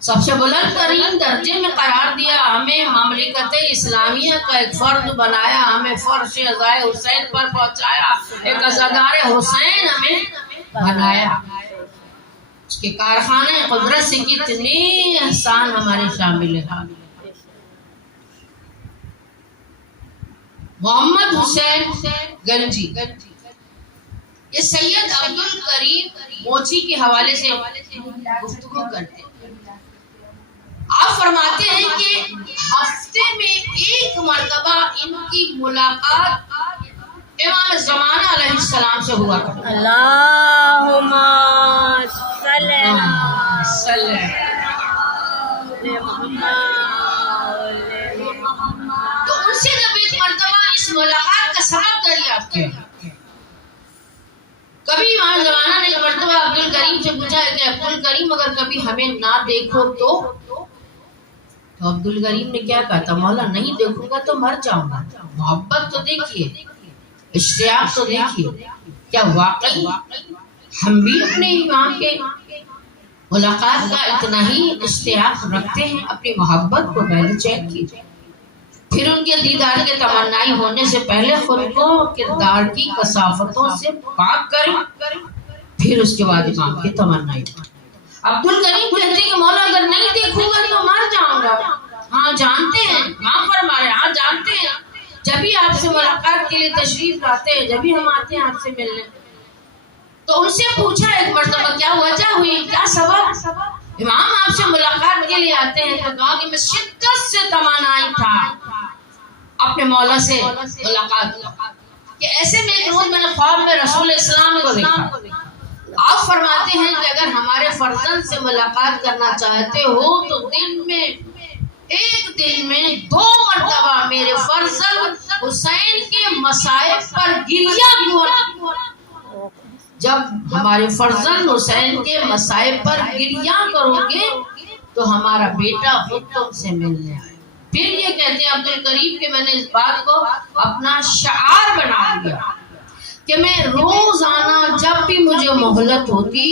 سب سے بلند ترین درجے میں قرار دیا، ہمیں مملکت اسلامیہ کا ایک فرد بنایا، ہمیں فرش عزائے حسین پر پہنچایا، ایک عزادار حسین ہمیں بنایا۔ اس کے کارخانے قدرت سے کتنے احسان ہمارے شامل ہیں۔ محمد حسین گنجی، یہ سید عبد الکریم موچی کے حوالے سے گفتگو کرتے ہیں۔ آپ فرماتے ہیں کہ ہفتے میں ایک مرتبہ ان کی ملاقات امام زمانہ علیہ السلام سے ہوا کرتی۔ اللہم صلی تو ان سے جب ایک مرتبہ اس ملاقات کا سبب دریافت کیا، کبھی امام زمانہ نے ایک مرتبہ عبد الکریم سے پوچھا ہے کہ عبد الکریم اگر کبھی ہمیں نہ دیکھو تو عبد الکریم نے کیا کہا تھا؟ مولا نہیں دیکھوں گا تو مر جاؤں گا۔ محبت تو دیکھیے، اشتیاق تو دیکھیے، کیا واقعی ہم بھی اپنے امام کے ملاقات کا اتنا ہی اشتیاق رکھتے ہیں؟ اپنی محبت کو پہلے چیک کیجیے، پھر ان کے دیدار کے تمنائی ہونے سے پہلے خود کو کردار کی کثافتوں سے پاک کریں، پھر اس کے بعد امام کی تمنائی۔ عبد الکریم کہتے ہیں کہ مولا اگر نہیں دیکھوں گا تو مر جاؤں گا۔ ہاں جانتے ہیں، ماں فرما رہے، ہاں جانتے ہیں، جب بھی آپ سے ملاقات کے لیے تشریف لاتے ہیں، جب بھی ہم آتے ہیں آپ سے ملنے، تو ان سے پوچھا ایک مرتبہ کیا وجہ ہوئی، کیا سبب؟ امام آپ سے ملاقات کے لیے آتے ہیں تو کہا کہ میں شدت سے تمنائی تھا اپنے مولا سے ملاقات کہ ایسے میں ایک روز میں نے خواب میں رسول اسلام کو دیکھا۔ آپ فرماتے ہیں کہ اگر ہمارے فرزند سے ملاقات کرنا چاہتے ہو تو دن میں ایک دن میں 2 مرتبہ میرے فرزند حسین کے مصائب پر گریہ کیوں۔ جب ہمارے فرزند حسین کے مصائب پر گریہ کرو گے تو ہمارا بیٹا خود تم سے ملنے آئے۔ پھر یہ کہتے ہیں عبد الکریم کہ میں نے اس بات کو اپنا شعار بنا لیا کہ میں روزانہ جب بھی مجھے مہلت ہوتی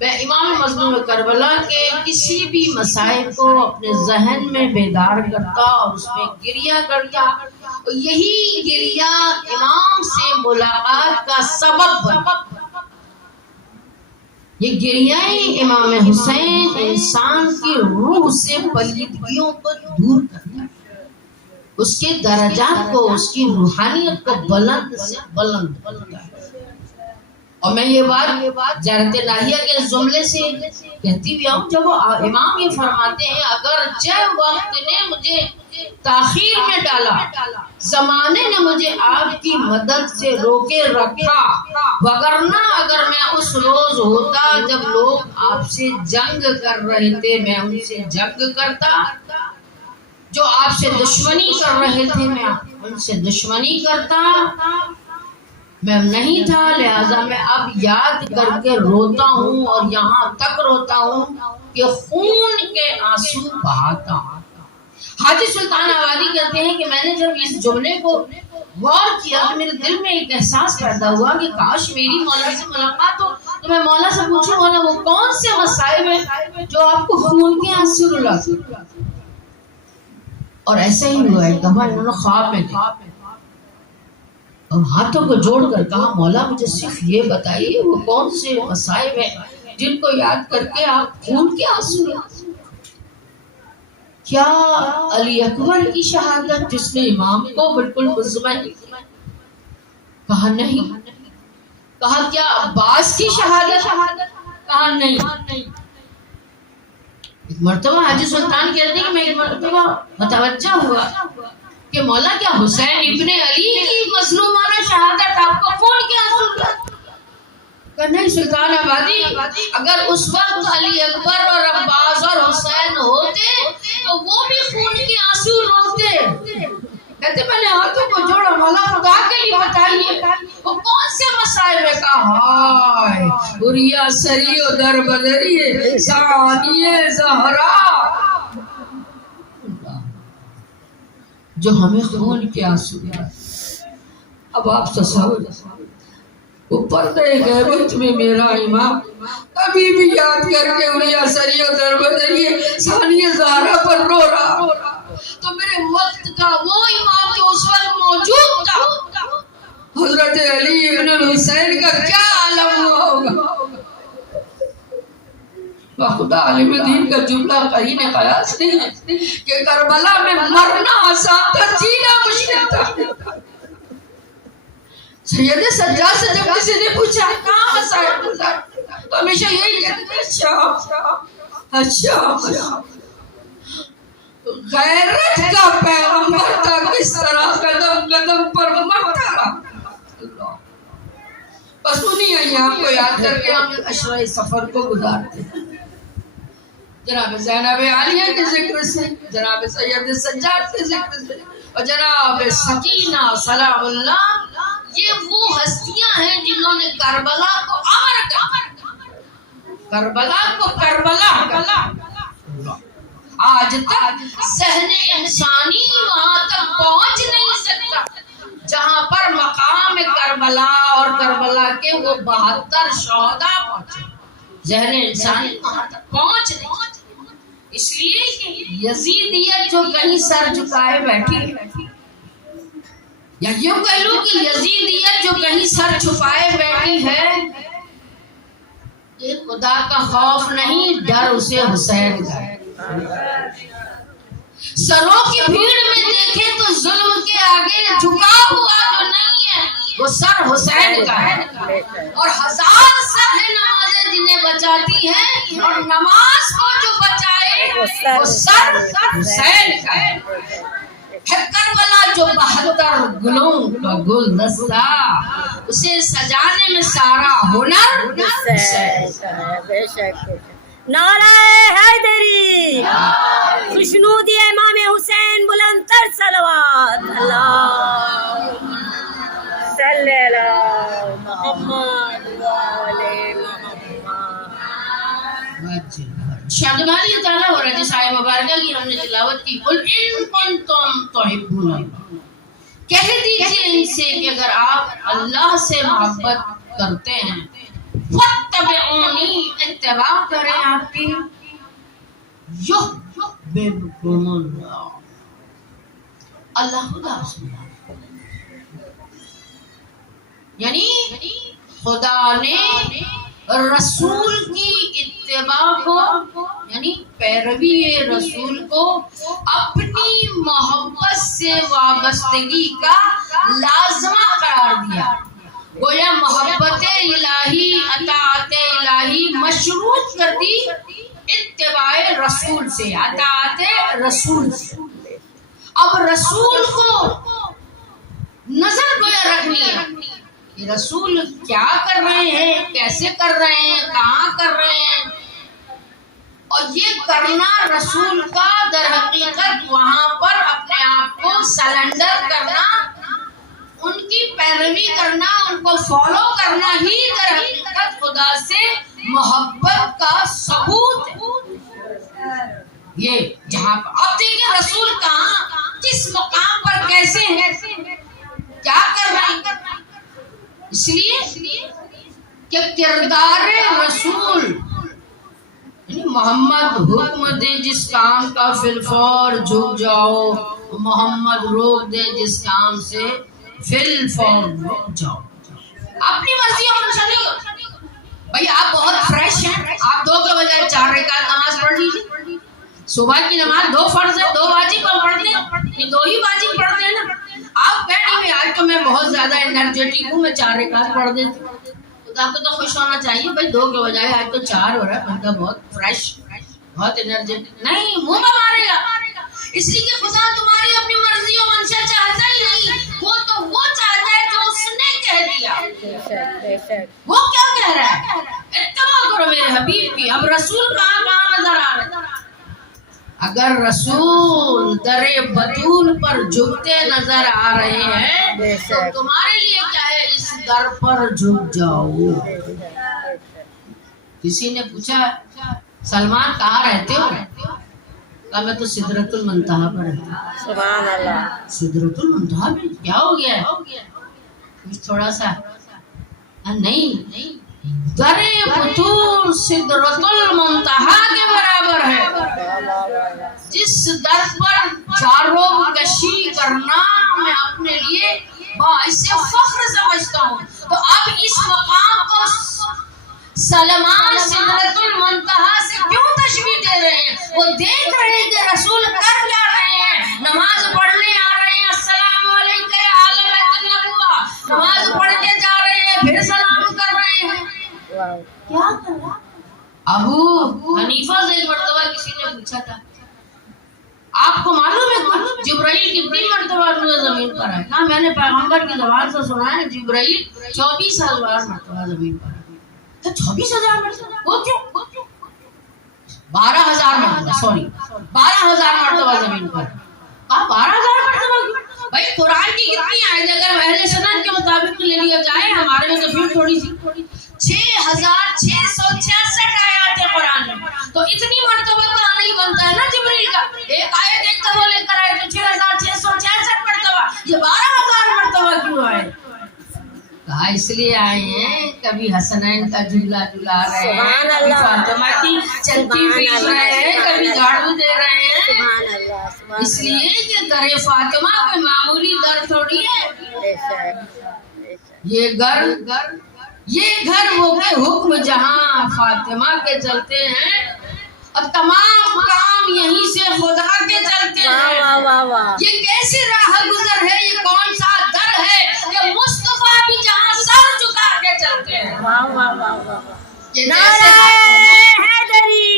میں امام مظلوم کربلا کے کسی بھی مسائل کو اپنے ذہن میں بیدار کرتا اور اس میں گریہ کرتا، اور یہی گریہ امام سے ملاقات کا سبب بنا۔ یہ گریہ امام حسین انسان کی روح سے پلیدگیوں کو دور کرتا ہے، اس کے درجات کو، اس کی روحانیت کو بلند سے بلند کرتا ہے۔ اور میں یہ بات جارت الہیہ کے جملے سے کہتی بھی ہوں، جب امام یہ فرماتے ہیں اگرچہ وقت نے مجھے تاخیر میں ڈالا، زمانے نے مجھے آپ کی مدد سے روکے رکھا، وگرنہ اگر میں اس روز ہوتا جب لوگ آپ سے جنگ کر رہے تھے میں ان سے جنگ کرتا، جو آپ سے دشمنی کر رہے تھے میں ان سے دشمنی کرتا میں نہیں تھا، لہذا میں اب یاد کر کے روتا ہوں اور یہاں تک روتا ہوں کہ خون کے آنسو بہاتا ہوں۔ حاجی سلطان آبادی کہتے ہیں کہ میں نے جب اس جملے کو غور کیا تو میرے دل میں ایک احساس پیدا ہوا کہ کاش میری مولا سے ملاقات ہو تو میں مولا سے پوچھوں مولا وہ کون سے مسائل ہیں جو آپ کو خون کے آنسو رلاتے۔ اور ایسا ہی ہوا ایک دفعہ انہوں نے خواب میں دیکھا اور ہاتھوں کو جوڑ کر کہا مولا مجھے صرف یہ بتائیے وہ کون سے مصائب ہیں جن کو یاد کر کے آپ خون کے آنسو لاتے۔ کیا علی اکبر کی شہادت جس نے امام کو بالکل مطمئن کہا نہیں۔ کہا کیا عباس کی شہادت کہا نہیں۔ ایک مرتبہ حاجی سلطان کہتے ہیں کہ میں ایک مرتبہ متوجہ ہوا کہ مولا کیا حسین ابن علی کی مظلومانہ شہادت آپ کو خون کے آنسو لاتے؟ کہ نہیں سلطان آبادی اگر اس وقت علی اکبر اور عباس اور حسین ہوتے تو وہ بھی خون کے آنسو روتے۔ کہتے میں نے ہاتھوں کو جوڑا مولا خدا کے لیے بتائیے وہ کون سے مسائل میں کہا ہائے اریا سری و در بدری ثانی زہرا جو ہمیں خون کے آنسو لاتے۔ اب آپ تصور وہ پردے غیبت میں میرا امام ابھی بھی یاد کر کے اریا سری و در بدری ثانی زہرا پر رو رہا تو میرے وقت کا وہ امام جو اس وقت موجود تھا حضرت علی ابن الحسین کا کیا عالم ہوا ہوگا۔ خدا عالم دین کا جملہ کہیں نے قیاس نہیں ہے کہ کربلا میں مرنا آسان تھا جینا مشکل تھا۔ سید سجاد سے جب کسی نے پوچھا کہاں مسائل تو ہمیشہ یہی کہتے ہیں اچھا غیرت کا پیغمبر تھا کس طرح قدم قدم پر مرتا رہا۔ بس انہیں یہاں کو یاد کر کے ہم اشرۂ سفر کو گزارتے ہیں۔ جناب زینب عالیہ کے ذکر سے، جناب سید سجاد کے ذکر سے اور جناب سکینہ سلام اللہ، یہ وہ ہستیاں ہیں جنہوں نے کربلا کو امر کہا، کربلا کو کربلا کہا۔ آج تک ذہن انسانی وہاں تک پہنچ نہیں سکتا جہاں پر مقام کربلا اور کربلا کے وہ 72 شہداء پہنچے۔ ذہن انسانی وہاں تک پہنچ نہیں سکتا، اس لیے کہ یزیدیت جو کہیں سر جھکائے بیٹھی ہے، یا یوں کہہ لوں کہ یزیدیت جو کہیں سر چھپائے بیٹھی ہے، یہ خدا کا خوف نہیں، ڈر اسے حسین کا ہے۔ سروں کی بھیڑ میں دیکھے تو ظلم کے آگے جھکا ہوا جو نہیں ہے وہ سر حسین کا ہے، اور 1000 سر ہے نمازیں جنہیں بچاتی ہیں، اور نماز کو جو بچائے وہ سر حسین کا ہے۔ کربلا جو 72 گلوں کا گلدستہ، اسے سجانے میں سارا ہنر حسین کا ہے۔ بے شک نعرہ حیدری، خوشنود امام حسین، بلند تر صلوات، اللہم صلی علی محمد وعلی محمد۔ شادمانی تعالیٰ ہو رہا جس آئے مبارکہ کی ہم نے تلاوت کی، قل ان کنتم تحبون اللہ، کہہ دیجئے ان سے کہ اگر آپ اللہ سے محبت کرتے ہیں، فاتبعونی، اتباع کریں آپ کی، یحببکم اللہ، اللہ خدا سنا، یعنی خدا نے رسول کی اتباع کو یعنی پیروی رسول کو اپنی محبت سے وابستگی کا لازمہ قرار دیا۔ گویا محبت الہی، اطاعت الہی مشروط کر دی اتباع رسول سے، اطاعت رسول سے۔ اب رسول کو نظر گویا رکھنی ہے کہ رسول کیا کر رہے ہیں، کیسے کر رہے ہیں، کہاں کر رہے ہیں، اور یہ کرنا رسول کا در حقیقت وہاں پر اپنے آپ کو سلنڈر کرنا، ان کی پیروی کرنا، ان کو فالو کرنا ہی در حقیقت خدا سے محبت کا ثبوت ہے۔ یہ جہاں پر اب دیکھیں رسول کہاں، کس مقام پر، کیسے ہیں، کیا کر رہے ہیں، اس لیے کہ کردار رسول یعنی محمد حکم دے جس کام کا فی الفور جھک جاؤ، محمد روک دے جس کام سے فی الفور رک جاؤ۔ اپنی مرضی اور چلیے بھائی، آپ بہت فریش ہیں، آپ 2 کے بجائے 4 رکعت نماز پڑھ لیجیے۔ صبح کی نماز 2 فرض ہے، 2 واجب ہم پڑھتے ہیں، یہ 2 ہی واجب پڑھتے ہیں نا۔ آپ کہہ نہیں میں آج تو میں بہت زیادہ انرجیٹک ہوں، میں 4 رکعت پڑھ دیتی ہوں، خدا کو تو خوش ہونا چاہیے بھائی 2 کے بجائے آج تو 4 ہو رہا ہے، بندہ بہت فریش، بہت انرجیٹک۔ نہیں، منہ میں مارے گا، اس لیے کہ خدا تمہاری اپنی مرضی و منشا چاہتا ہی نہیں، وہ تو وہ چاہتا ہے جو اس نے کہہ دیا۔ وہ کیا کہہ رہا ہے؟ اتباع کرو میرے حبیب کی۔ اب رسول کہاں کہاں نظر آ رہے ہیں؟ اگر رسول در بطول پر جھکتے نظر آ رہے ہیں تو تمہارے لیے کیا ہے، اس در پر جھک جاؤ۔ کسی نے پوچھا سلمان کہاں رہتے ہو؟ کہا میں تو سدرۃ المنتہا پر رہتا ہوں۔ سبحان اللہ۔ سدرۃ المنتہا میں کیا ہو گیا ہے؟ تھوڑا سا نہیں، در بطول سدرۃ المنتہا کے برابر ہے، جس در پر چاروں کشی کرنا میں اپنے لیے باعث فخر سمجھتا ہوں۔ تو اب اس مقام کو سلمان سدرۃ المنتہا سے کیوں تشبیہ دے رہے ہیں؟ وہ دیکھ رہے ہیں کہ رسول کر کیا رہے ہیں، نماز پڑھنے آ رہے ہیں، السلام علیکم یا اہل بیت النبوہ، نماز پڑھتے جا رہے ہیں، پھر سلام کر رہے ہیں۔ کیا کر رہا؟ ابو حنیفہ سے ایک مرتبہ کسی نے پوچھا تھا آپ کو معلوم ہے کچھ جبرائیل کتنی مرتبہ روئے زمین پر ہے؟ کہا میں نے پیغمبر کی زبان سے سنا ہے جبرائیل 24,000 مرتبہ زمین پر ہے۔ 24,000 مرتبہ؟ وہ کیوں؟ 12,000 مرتبہ، سوری 12,000 مرتبہ زمین پر۔ کہا 12,000 مرتبہ کیوں؟ بھائی قرآن کی کتنی آیت اگر اہل سنت کے مطابق لے لیا جائے، ہمارے میں تو پھر تھوڑی سی 6,666 آیات ہے قرآن میں، تو اتنی مرتبہ تو آنا ہی بنتا ہے نا جبریل کا۔ ایک آیت ایک دفعہ لے کر آئے تو 6,666 مرتبہ، یہ 12,000 مرتبہ کیوں آئے؟ کہا اس لیے آئے ہیں کبھی حسنین کا جھولا جھلا رہے ہیں، کبھی فاطمہ کی چلتی پیش رہے ہیں، کبھی جھاڑو دے رہے ہیں، اس لیے کہ در فاطمہ کوئی معمولی در تھوڑی ہے۔ یہ گھر وہ کہ حکم جہاں فاطمہ کے چلتے ہیں، اور تمام کام یہیں سے خدا کے چلتے ہیں۔ یہ کیسی راہ گزر ہے، یہ کون سا در ہے کہ مصطفیٰ بھی جہاں سر جھکا کے چلتے ہیں۔ نعرہ حیدری،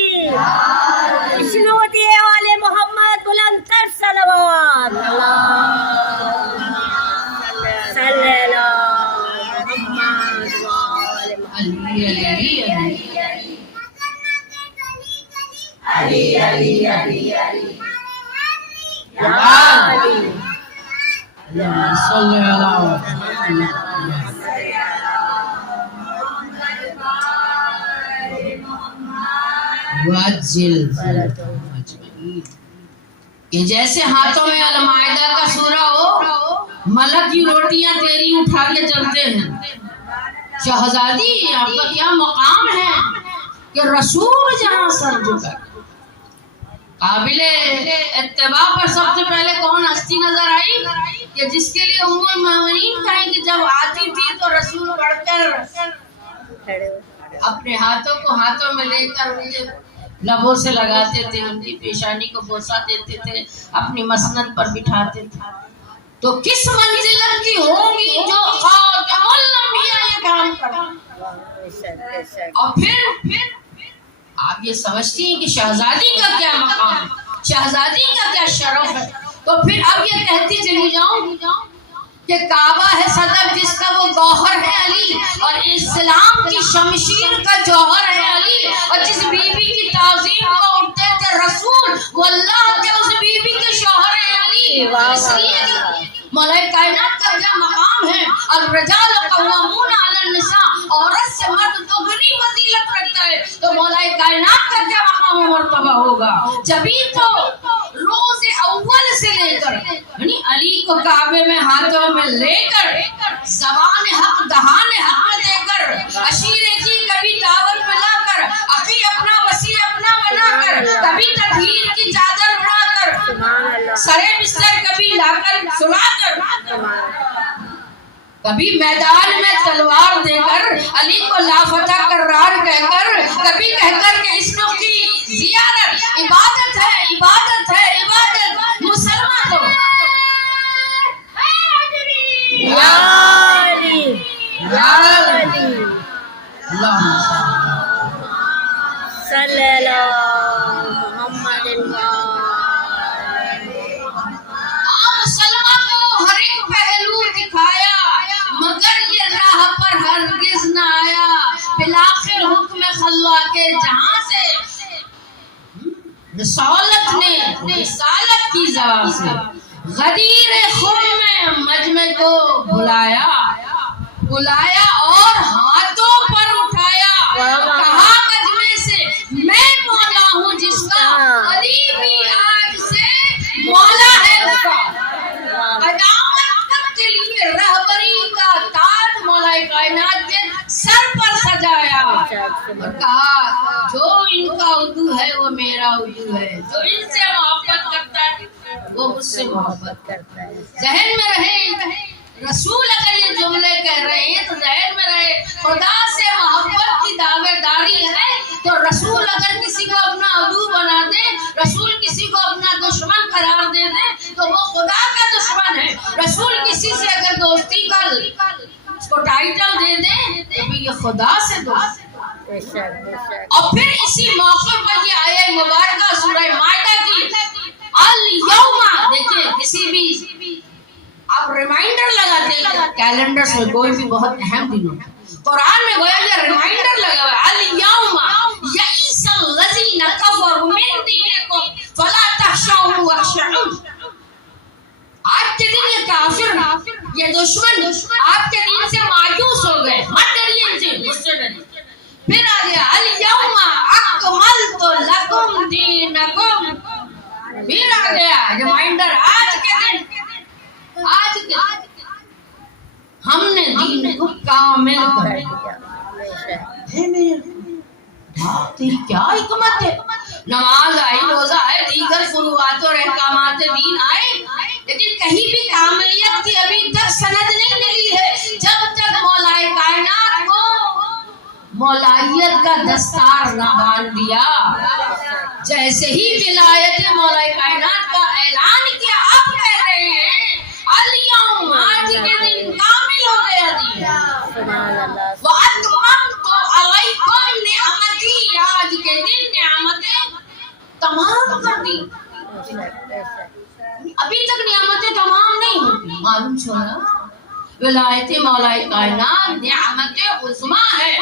خوشنودی والے محمد، بلند تر صلوات، صلی اللہ محمد علی علی علی علی علی علی صلی اللہ کہ جیسے ہاتھوں میں المائدہ کا سورہ ہو، ملک کی روٹیاں تیری اٹھا کے چلتے ہیں۔ شہزادی آپ کا کیا مقام ہے کہ رسول جہاں سر جھکا۔ قابل اتباع پر سب سے پہلے کون ہستی نظر آئی کہ جس کے لیے ام المؤمنین کہیں کہ جب آتی تھی تو رسول بڑھ کر اپنے ہاتھوں کو ہاتھوں میں لے کر مجھے لبوں سے لگاتے تھے، ان کی پیشانی کو بوسہ دیتے تھے، اپنی مسند پر بٹھاتے تھے۔ تو کس منزلت کی ہوگی جو خاتم الانبیاء یہ کام کرتا؟ اور پھر آپ یہ سمجھتی ہیں کہ شہزادی کا کیا مقام ہے، شہزادی کا کیا شرف ہے، تو پھر اب یہ کہتی چلی جاؤں کہ کعبہ ہے صدف جس کا وہ گوہر ہے علی، اور اسلام کی شمشیر کا جوہر ہے علی، اور جس بی بی کی تعظیم کو اٹھتے تھے رسول، وہ اللہ کے اس بی بی کے شوہر ہیں علی۔ اس لیے مولا کائنات کا کیا مقام ہے، الرجال قوامون علی النساء، عورت سے مرد دوگنی فضیلت رکھتا ہے، تو مولا کائنات کا کیا مقام و مرتبہ ہوگا۔ جبھی تو روز اول سے لے کر یعنی علی کو کعبے میں ہاتھوں میں لے کر، زبان حق دہان حق دے کر، عشیرے کی کبھی دعوت میں لا کر، عقی اپنا وسیع اپنا بنا کر، کبھی تطہیر کی چادر اڑا کر، سرے بستر کبھی لا کر سلا کر، کبھی میدان میں تلوار دے کر، علی کو لافتہ کرار کہہ کر، کبھی کہہ کر کہ اس نو کی زیارت عبادت ہے، عبادت ہے، عبادت۔ مسلمان تو یا علی یا علی اللہم صلی اللہ محمد مسلمان کو ہر ایک پہلو دکھایا، مگر یہ راہ پر ہرگز نہ آیا، بالآخر حکم خلا کے جہاں سے رسالت نے رسالت کی زبان سے غدیر خم میں مجمع کو بلایا اور ہاتھوں پر اٹھایا، کہا مجمع سے میں مولا ہوں جس کا، علی بھی آج سے مولا ہے اس کا، قیامت تک کے لیے رہبری کا تاج مولا کائنات کے سر پر سجایا، اور کہا جو ان کا اردو ہے وہ میرا اردو ہے، جو ان سے محبت کرتا ہے وہ مجھ سے محبت کرتا ہے۔ ذہن میں رہے رسول اگر یہ جملے کہہ رہے ہیں تو ذہن میں رہے خدا سے محبت کی دعوے داری ہے، تو رسول اگر کسی کو اپنا عدو بنا دے، رسول کسی کو اپنا دشمن قرار دے دے تو وہ خدا کا دشمن ہے۔ رسول کسی سے اگر دوستی کا اس کو ٹائٹل دے دے تو یہ خدا سے دوست ہے۔ اور پھر اسی موقع پر یہ آیہ مبارکہ سورہ مائدہ کی الیوم، دیکھیں کسی بھی آپ ریمائنڈر لگاتے ہیں کیلنڈر میں، کوئی بھی بہت اہم دنوں قرآن میں گویا یہ ریمائنڈر لگا ہوا ہے، الیوم یئس الذین کفروا من دینکم فلا تخشوهم واخشعون۔ آج کے دن یہ کافر یہ دشمن آپ کے دین سے مایوس ہو گئے، مت ڈریے ان سے، مجھ سے ڈریے۔ پھر آ گیا الیوم اکملت لکم دینکم، پھر آ گیا ریمائنڈر آج کے دن ہم نے دین کو کامل کر دیا۔ تیری کیا حکمت ہے، نماز آئی، روزہ آئے، دیگر فروعات اور احکامات دین آئے، لیکن کہیں بھی کاملیت کی ابھی تک سند نہیں ملی ہے جب تک مولا کائنات کو مولائیت کا دستار نہ باندھ دیا۔ جیسے ہی ولایت مولا کائنات کا اعلان کیا، اب کہہ رہے ہیں الیوم آج کے دن کامل ہو گیا دین، وَأَتْمَمْتُ عَلَيْكُمْ نِعْمَتِي، آج کے دن نعمتیں تمام کر دی۔ ابھی تک نعمتیں تمام نہیں ہوتی، معلوم چھوڑا ولایت مولا کائنات نعمت عظمیٰ ہے،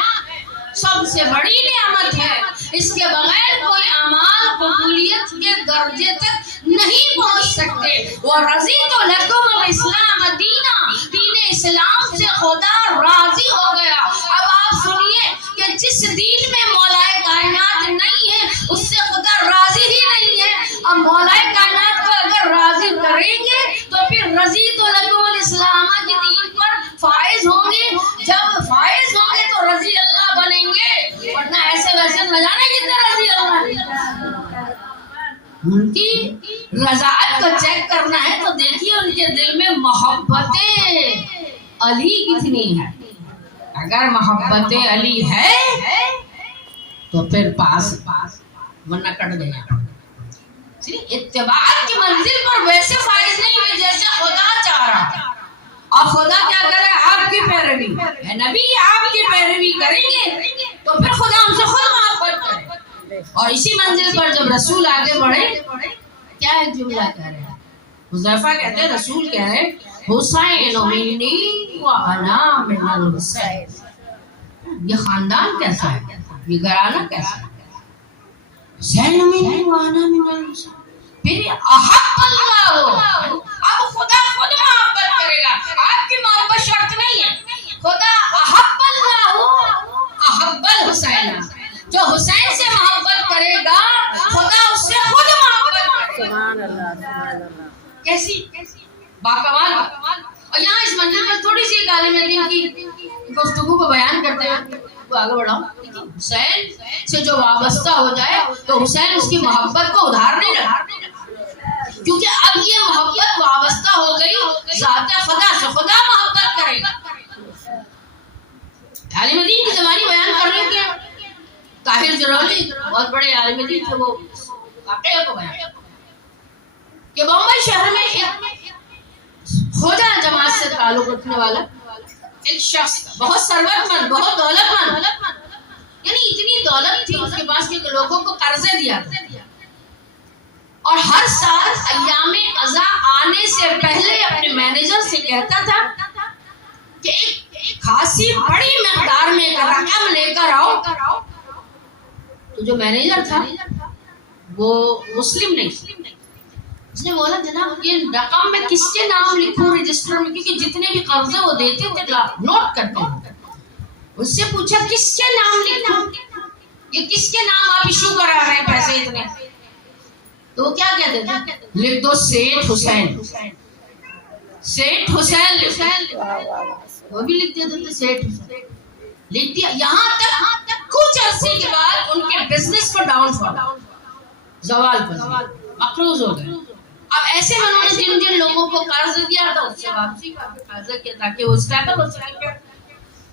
سب سے بڑی نعمت ہے، اس کے بغیر کوئی اعمال قبولیت کے درجے تک نہیں پہنچ سکتے۔ وَرَضِيتُ لَكُمُ الْإِسْلَامَ دِينًا، دین اسلام سے خدا راضی ہو گیا۔ اب آپ سنیے کہ جس دین میں مولا کائنات نہیں ہے اس سے خدا راضی ہی نہیں ہے۔ اب مولا کائنات کو اگر راضی کریں گے تو پھر رضیت لکم الاسلام کے دین پر فائز ہوں گے، جب فائز ہوں گے تو رضی اللہ بنیں گے، ورنہ ایسے ویسے نہ جانے کتنے رضی اللہ۔ ان کی رضاعت کو چیک کرنا ہے تو دیکھیے ان کے دل میں محبت علی کتنی ہے۔ اگر محبت علی ہے تو پھر پاس ورنہ کٹ گیا۔ اتباع کی منزل پر ویسے فائز نہیں ہوئے جیسے خدا چاہ رہا تھا، اور خدا کیا کرے آپ کی پیروی، اے نبی آپ کی پیروی کریں گے تو پھر خدا ان سے خود محبت کرے۔ اور اسی منزل پر جب رسول آگے بڑھے، کیا ایک جملہ کہہ رہے ہیں، حذیفہ کہتے ہیں رسول کہہ رہے حسین منی و انا من الحسین، یہ خاندان کیسا ہے، یہ گھرانہ کیسا ہے؟ حسین منی و انا من الحسین، پھر احب اللہ، اب خدا خود محبت کرے گا، آپ کی محبت شرط نہیں ہے، خدا احب اللہ احب الحسین، جو حسین سے محبت کرے گا خدا اس سے خود محبت کرے گا۔ سبحان اللہ سبحان اللہ۔ کیسی باکمال۔ اور یہاں اس منزل میں تھوڑی سی ایک عالم دین کی گفتگو کو بیان کرتے ہیں، وہ آگے بڑھاؤں۔ حسین سے جو وابستہ ہو جائے تو حسین اس کی محبت کو ادھار نہیں رہا، کیونکہ اب یہ محبت وابستہ ہو گئی ذات خدا سے، خدا محبت کرے گا۔ عالم دین کی زبانی بیان کر رہے کہ طاہر جلولی بہت بڑے عالم دین تھے، وہ واقعہ کو بیان کہ بمبئی شہر میں ایک خواجہ جماعت سے تعلق رکھنے والا ایک شخص تھا، بہت ثروت مند، بہت دولت مند، یعنی اتنی دولت تھی اس کے پاس کہ لوگوں کو قرضے دیا تھا، اور ہر سال ایام قضا آنے سے پہلے اپنے مینیجر سے کہتا تھا کہ ایک خاصی بڑی مقدار میں ایک رقم لے کر آؤ۔ تو جو مینیجر تھا وہ مسلم نہیں، اس نے بولا جناب یہ رقم میں کس کے نام لکھوں رجسٹر میں، کیونکہ جتنے بھی قرضے وہ دیتے تھے نوٹ کرتے ہیں۔ اس سے پوچھا کس کے نام لکھوں، یہ کس کے نام آپ ایشو کرا رہے ہیں پیسے اتنے؟ تو وہ کیا کہتے تھے، لکھ دو سیٹھ حسین، سیٹھ حسین، وہ بھی لکھ دیتے تھے سیٹھ حسین، لکھ دیا۔ یہاں تک کچھ عرصے کے بعد ان کے بزنس کو ڈاؤن فال، زوال پر مقروض ہو گئے۔ اب ایسے میں انہوں نے جن لوگوں کو قرض دیا تھا اس سے واپسی کا قرض کیا تاکہ وہ اسٹیبل ہو سکے۔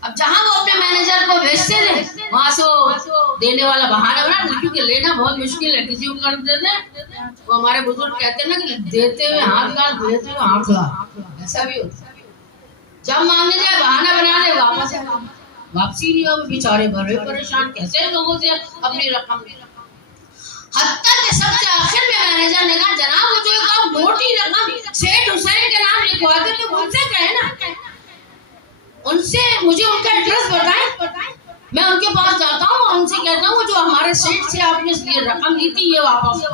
اب جہاں وہ اپنے مینیجر کو بھیجتے تھے وہاں سے وہ دینے والا بہانہ بنا، کیونکہ لینا بہت مشکل ہے، کسی کو قرض دیتے ہیں وہ ہمارے بزرگ کہتے ہیں نا کہ دیتے ہوئے ہاتھ گال دیتے ہوئے ہاتھ گال، ایسا بھی ہوتا ہے۔ جب مانگنے جائے بہانہ بنا لے واپس واپسی نہیں ہو، بیچارے بڑے پریشان، کیسے لوگوں سے اپنی رقم لے۔ حتیٰ کہ سب سے آخر میں مینیجر نے کہا جناب وہ جو ایک موٹی رقم سیٹھ حسین کے نام لکھواتے تو ان سے کہیں نا، ان سے مجھے ان کا ایڈریس بتائیں، میں ان کے پاس جاتا ہوں اور ان سے کہتا ہوں جو ہمارے سیٹ سے آپ نے یہ رقم لی تھی یہ واپس۔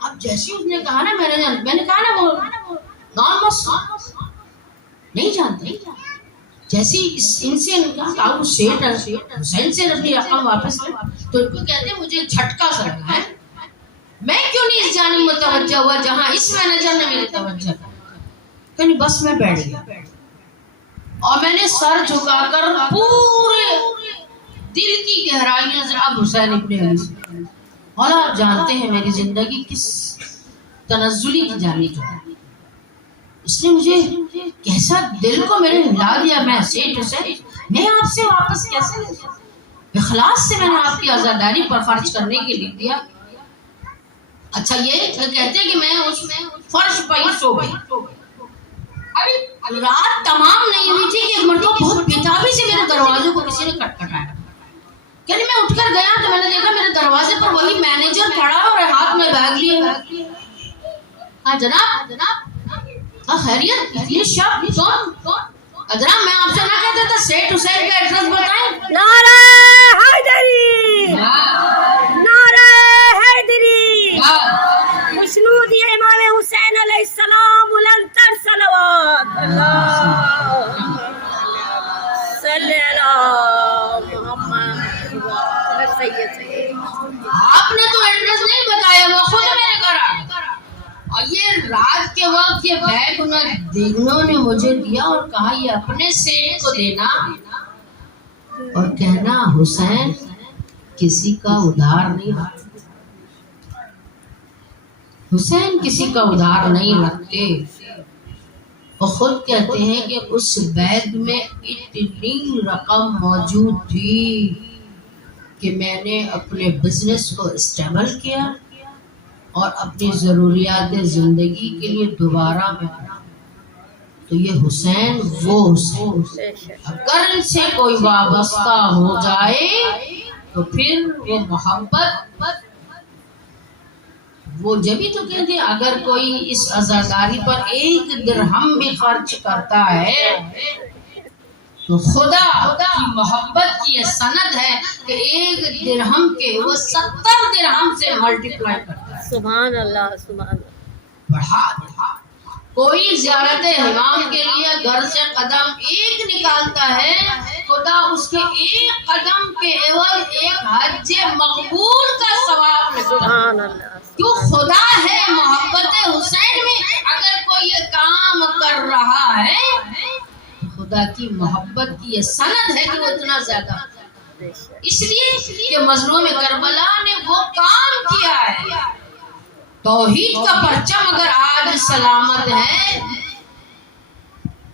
اب جیسے اس نے کہا نا مینیجر، میں نے کہا نا وہ نان مسلم نہیں جانتے، جیسے ان سے کہا وہ سیٹ حسین سے اپنی رقم واپس لے، تو ان کو کہتے ہیں مجھے جھٹکا سا لگا ہے، میں کیوں نہیں اس جانب متوجہ ہوا جہاں اس مینیجر نے میری توجہ کی۔ بس میں بیٹھ گیا اور میں نے سر جھکا کر پورے دل کی گہرائیوں سے اب حسین ابن علی سے، اور آپ جانتے ہیں میری زندگی کس تنزلی کی جانب جو ہے، اس نے مجھے کیسا دل کو میرے ہلا دیا۔ میں سیٹھ حسین میں آپ سے واپس کیسے لے جاؤں؟ اخلاص سے میں نے آپ کی آزاداری پر خرچ کرنے کے لیے دیا۔ اچھا یہ کہتے ہیں کہ میں اس میں فرش پر ہی سو گئی، ابھی رات تمام نہیں ہوئی تھی کہ ایک مرتبہ بہت بےتابی سے میرے دروازے کو کسی نے کھٹکھٹایا، یعنی میں اٹھ کر گیا تو میں نے دیکھا میرے دروازے پر وہی مینیجر کھڑا اور ہاتھ میں بیگ لیے۔ ہاں جناب خیریت، یہ شب کون؟ جناب میں آپ سے نہ کہتا تھا سیٹھ حسین کا ایڈریس بتائیں۔ نعرہ حیدری، نعرہ حیدری، خوشنودی امام حسین علیہ السلام بلندتر صلوات، اللہم صلی علی محمد سید۔ آپ نے تو ایڈریس نہیں بتایا، وہ خود میرے گھر آ گیا، اور یہ رات کے وقت یہ بیگ انہوں نے مجھے دیا اور کہا یہ اپنے سیٹ کو دینا اور کہنا حسین کسی کا ادھار نہیں رکھتے، حسین کسی کا ادھار نہیں رکھتے۔ وہ خود کہتے ہیں کہ اس بیگ میں اتنی رقم موجود تھی کہ میں نے اپنے بزنس کو اسٹیبل کیا اور اپنی ضروریات زندگی کے لیے دوبارہ میں بنا۔ تو یہ حسین وہ حسین، اگر ان سے کوئی وابستہ ہو جائے تو پھر وہ محبت وہ جبھی تو کہتے ہیں اگر کوئی اس عزاداری پر 1 درہم بھی خرچ کرتا ہے تو خدا کی محبت کی یہ سند ہے کہ 1 درہم کے وہ 70 درہم سے ملٹیپلائی کرتا ہے، سبحان اللہ، سبحان اللہ۔ بڑھا۔ کوئی زیارت امام کے لیے گھر سے قدم 1 نکالتا ہے، خدا اس کے 1 قدم کے عوض 1 حج مقبول کا ثواب لکھتا ہے۔ سبحان اللہ۔ کیوں؟ خدا ہے محبت حسین میں اگر کوئی یہ کام کر رہا ہے، خدا کی محبت کی یہ سند ہے کہ وہ اتنا زیادہ، اس لیے کہ مظلوم کربلا نے وہ کام کیا ہے۔ توحید کا پرچم اگر آج سلامت ہے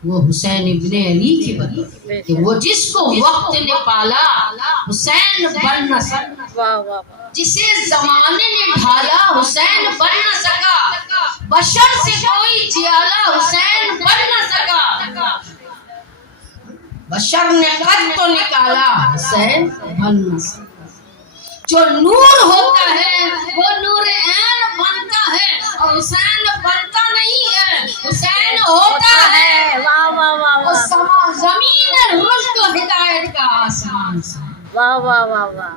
وہ حسین ابن علی کی وجہ کہ وہ جس کو وقت نے پالا حسین بن نہ سکا، واہ واہ واہ۔ جسے زمانے نے ڈھالا حسین بن نہ سکا، بشر سے کوئی جیالا حسین بن نہ سکا، بشر نے خط تو نکالا حسین بن نہ سکا۔ جو نور ہوتا ہے وہ نور عین بنتا ہے اور حسین بنتا نہیں ہے، حسین ہوتا ہے۔ واہ واہ واہ واہ، زمین رشد و ہدایت کا آسمان سے، واہ واہ واہ واہ،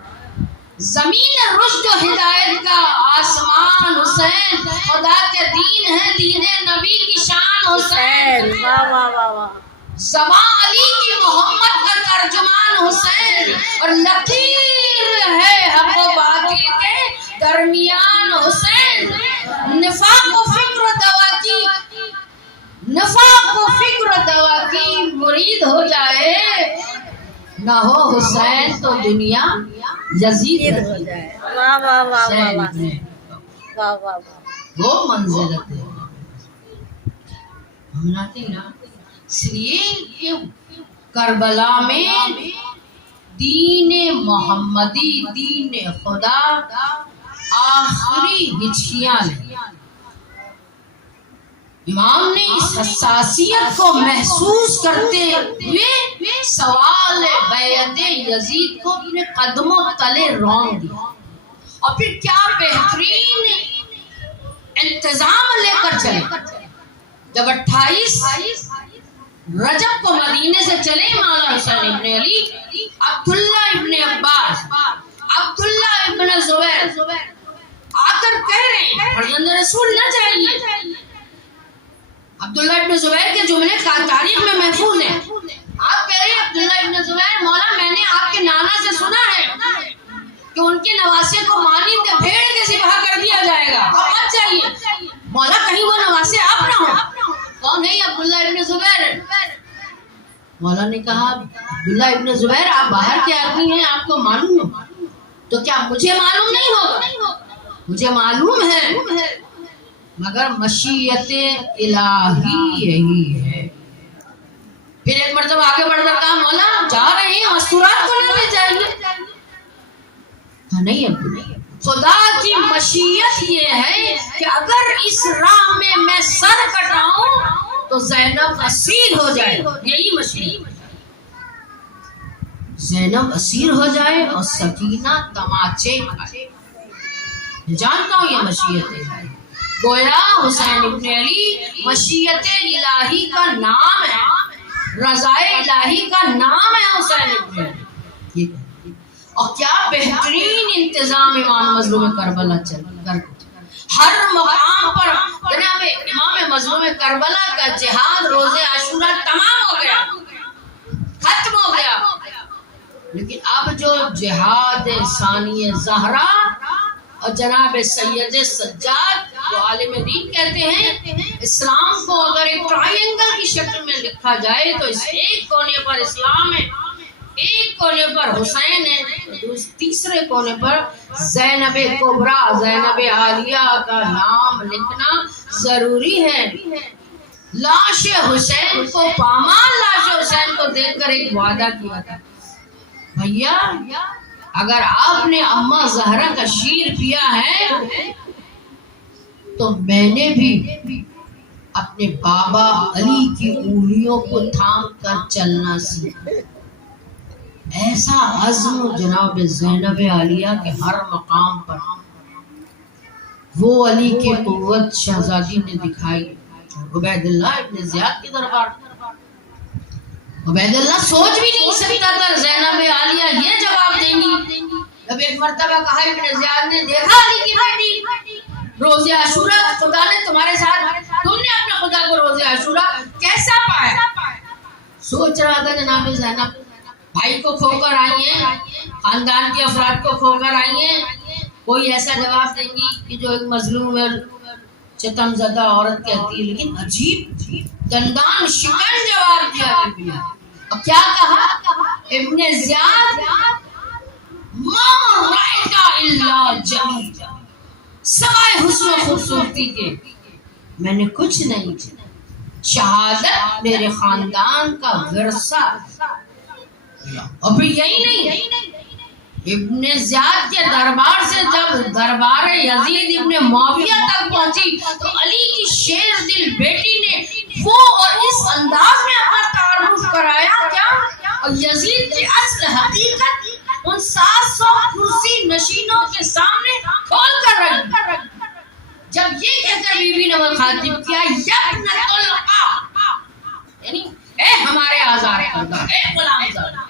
زمین رشد و ہدایت کا آسمان حسین، خدا کے دین ہے دین نبی کی شان حسین، واہ واہ واہ واہ، زبان علی کی محمد کا ترجمان حسین، اور لکیر ہے حق و باطل کے درمیان حسین۔ نفاق و فکر و دوا کی، نفاق و فکر و دوا کی مرید ہو جائے، نہ ہو حسین تو دنیا یزید ہو جائے۔ واہ واہ واہ واہ حسین واہ، ابن واہ واہ واہ، وہ منزلت ہے ہم لاتے ہیں نا، اس لیے کہ کربلا میں دین محمدی، دین خدا آخری ہچکیاں لیں۔ امام نے اس حساسیت کو محسوس کرتے ہوئے سوال بیعت یزید کو اپنے قدموں تلے رونگ دیا، اور پھر کیا بہترین انتظام لے کر چلے۔ جب 28 رجب کو مدینے سے چلے مولا حسین ابن علی، عبداللہ ابن عباس، عبداللہ ابن زبیر آ کر کہہ رہے ہیں فرزند رسول نہ چاہیے۔ عبداللہ ابن زبیر کے جملے کا تاریخ میں محفوظ ہیں۔ آپ کہہ رہے ہیں عبداللہ ابن زبیر، مولا میں نے آپ کے نانا سے سنا ہے کہ ان کے نواسے کو مانند بھیڑ کے ذبح کر دیا جائے گا، اور مت چاہیے۔ مولا کہیں وہ نواسے آپ نہ ہوں۔ کون ہے عبداللہ ابن زبیر؟ مولا نے کہا عبداللہ ابن زبیر آپ باہر کے آدمی ہیں، آپ کو معلوم ہے، تو کیا مجھے معلوم نہیں ہوگا؟ مجھے معلوم ہے، مگر مشیت الہی یہی ہے۔ پھر ایک مرتبہ آگے بڑھ کر کہا مولا جا رہے ہیں، مستورات کو نہ لے جائیے۔ نہیں عبداللہ، خدا کی مشیت یہ ہے کہ اگر اس راہ میں میں سر کٹاؤں تو زینب اسیر ہو جائے، یہی مشیت، زینب اسیر ہو جائے اور سکینہ تماچے کھائے۔ جانتا ہوں یہ مشیت ہے، گویا حسین ابن علی مشیت الہی کا نام ہے، رضا الہی کا نام ہے حسین ابن علی۔ اور کیا بہترین انتظام امام مظلوم کربلا چل کر ہر مقام پر جناب امام مظلوم کربلا کا جہاد روز عاشورہ تمام ہو گیا، ختم ہو گیا، لیکن اب جو جہاد ثانی زہرا اور جناب سید سجاد جو عالم دین کہتے ہیں، اسلام کو اگر ایک ٹرائنگل کی شکل میں لکھا جائے تو اس ایک کونے پر اسلام ہے، ایک کونے پر حسین ہے، تیسرے کونے پر زینب کبریٰ زینب عالیہ کا نام لکھنا ضروری ہے۔ لاش حسین کو، پامال لاش حسین کو دیکھ کر ایک وعدہ کیا تھا، بھیا اگر آپ نے اماں زہرا کا شیر پیا ہے تو میں نے بھی اپنے بابا علی کی انگلیوں کو تھام کر چلنا سیکھا۔ ایسا عزم جناب زینب عالیہ کے ہر مقام پر، وہ علی کی قوت شہزادی نے دکھائی. عبید اللہ ابن زیاد کے دربار. عبید اللہ سوچ بھی نہیں سکتا تھا زینب عالیہ یہ جواب دیں گی. جب ایک مرتبہ کہا ابن زیاد نے دیکھا علی کی بیٹی روز عاشورہ خدا نے تمہارے ساتھ, تم نے اپنے خدا کو روز عاشورہ کیسا پایا؟ سوچ رہا تھا جناب زینب بھائی کو کھو کر آئی ہیں, خاندان کے افراد کو کھو کر آئی ہیں, کوئی ایسا جواب دیں گی کہ جو ایک مظلوم اور ستم زدہ عورت کہتی ہے. لیکن عجیب دندان شکن جواب دیا بی بی نے. اور کیا کہا ابن زیاد ما رأیت الا جمیل, سوائے حسن و خوبصورتی کے میں نے کچھ نہیں. شہادت میرے خاندان کا ورثہ. اور پھر یہی نہیں, ابن زیاد کے دربار سے جب دربار یزید ابن معاویہ تک پہنچی تو علی کی شیر دل بیٹی نے وہ اور اس انداز میں اپنا تعارف کرایا کیا, اور یزید کی اصل حقیقت ان 700 کرسی نشینوں کے سامنے کھول کر رکھ. جب یہ کہہ کر بی بی نے مخاطب کیا یبنۃ الحق, یعنی اے ہمارے آزاد کردہ, اے غلام زادہ,